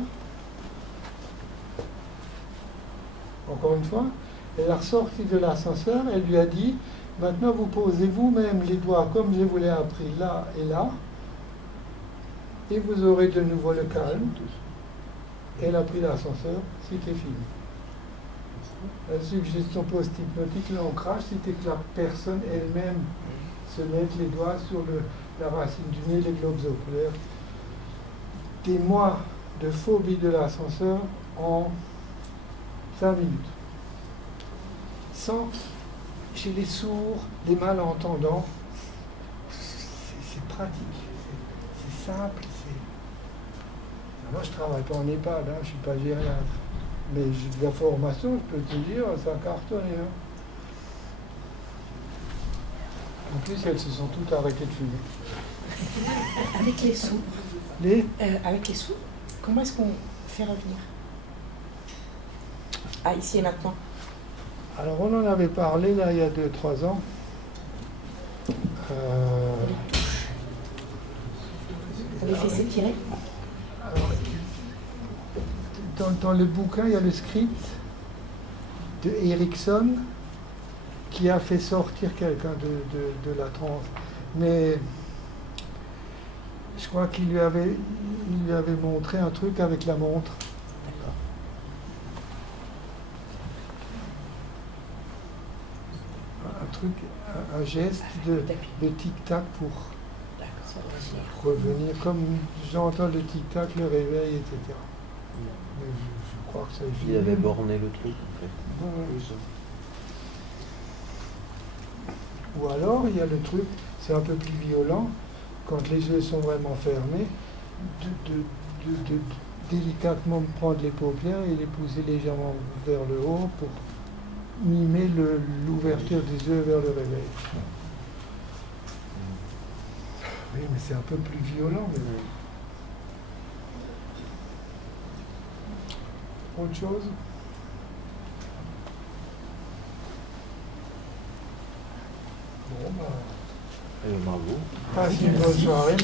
Encore une fois, elle a ressorti de l'ascenseur, elle lui a dit, maintenant vous posez vous-même les doigts comme je vous l'ai appris là et là, et vous aurez de nouveau le calme. Elle a pris l'ascenseur, c'était fini. La suggestion post-hypnotique, l'ancrage, c'était que la personne elle-même se mette les doigts sur la racine du nez, les globes oculaires. Des mois de phobie de l'ascenseur en 5 minutes. Sans, chez les sourds, les malentendants, c'est pratique, c'est simple. Moi, je ne travaille pas en EHPAD, je ne suis pas gériatre. Mais j'ai de la formation, je peux te dire, ça a cartonné. En plus, elles se sont toutes arrêtées de fumer. Avec les sourds, avec les sourds, comment est-ce qu'on fait revenir? Ah, ici et maintenant. Alors, on en avait parlé, là, il y a 2-3 ans. On les fait s'étirer. dans le bouquin, il y a le script de Erickson qui a fait sortir quelqu'un de la transe. Mais je crois qu'il lui avait montré un truc avec la montre. Un truc, un geste de tic-tac pour revenir, comme j'entends le tic-tac, le réveil, etc. Mais je crois que ça est fini. Il avait borné le truc, en fait. Ou alors, il y a le truc, c'est un peu plus violent, quand les yeux sont vraiment fermés, de délicatement prendre les paupières et les pousser légèrement vers le haut pour mimer l'ouverture des yeux vers le réveil. Oui, mais c'est un peu plus violent. Mais... Autre chose? Bon, bah... Bravo. Passe une bonne soirée.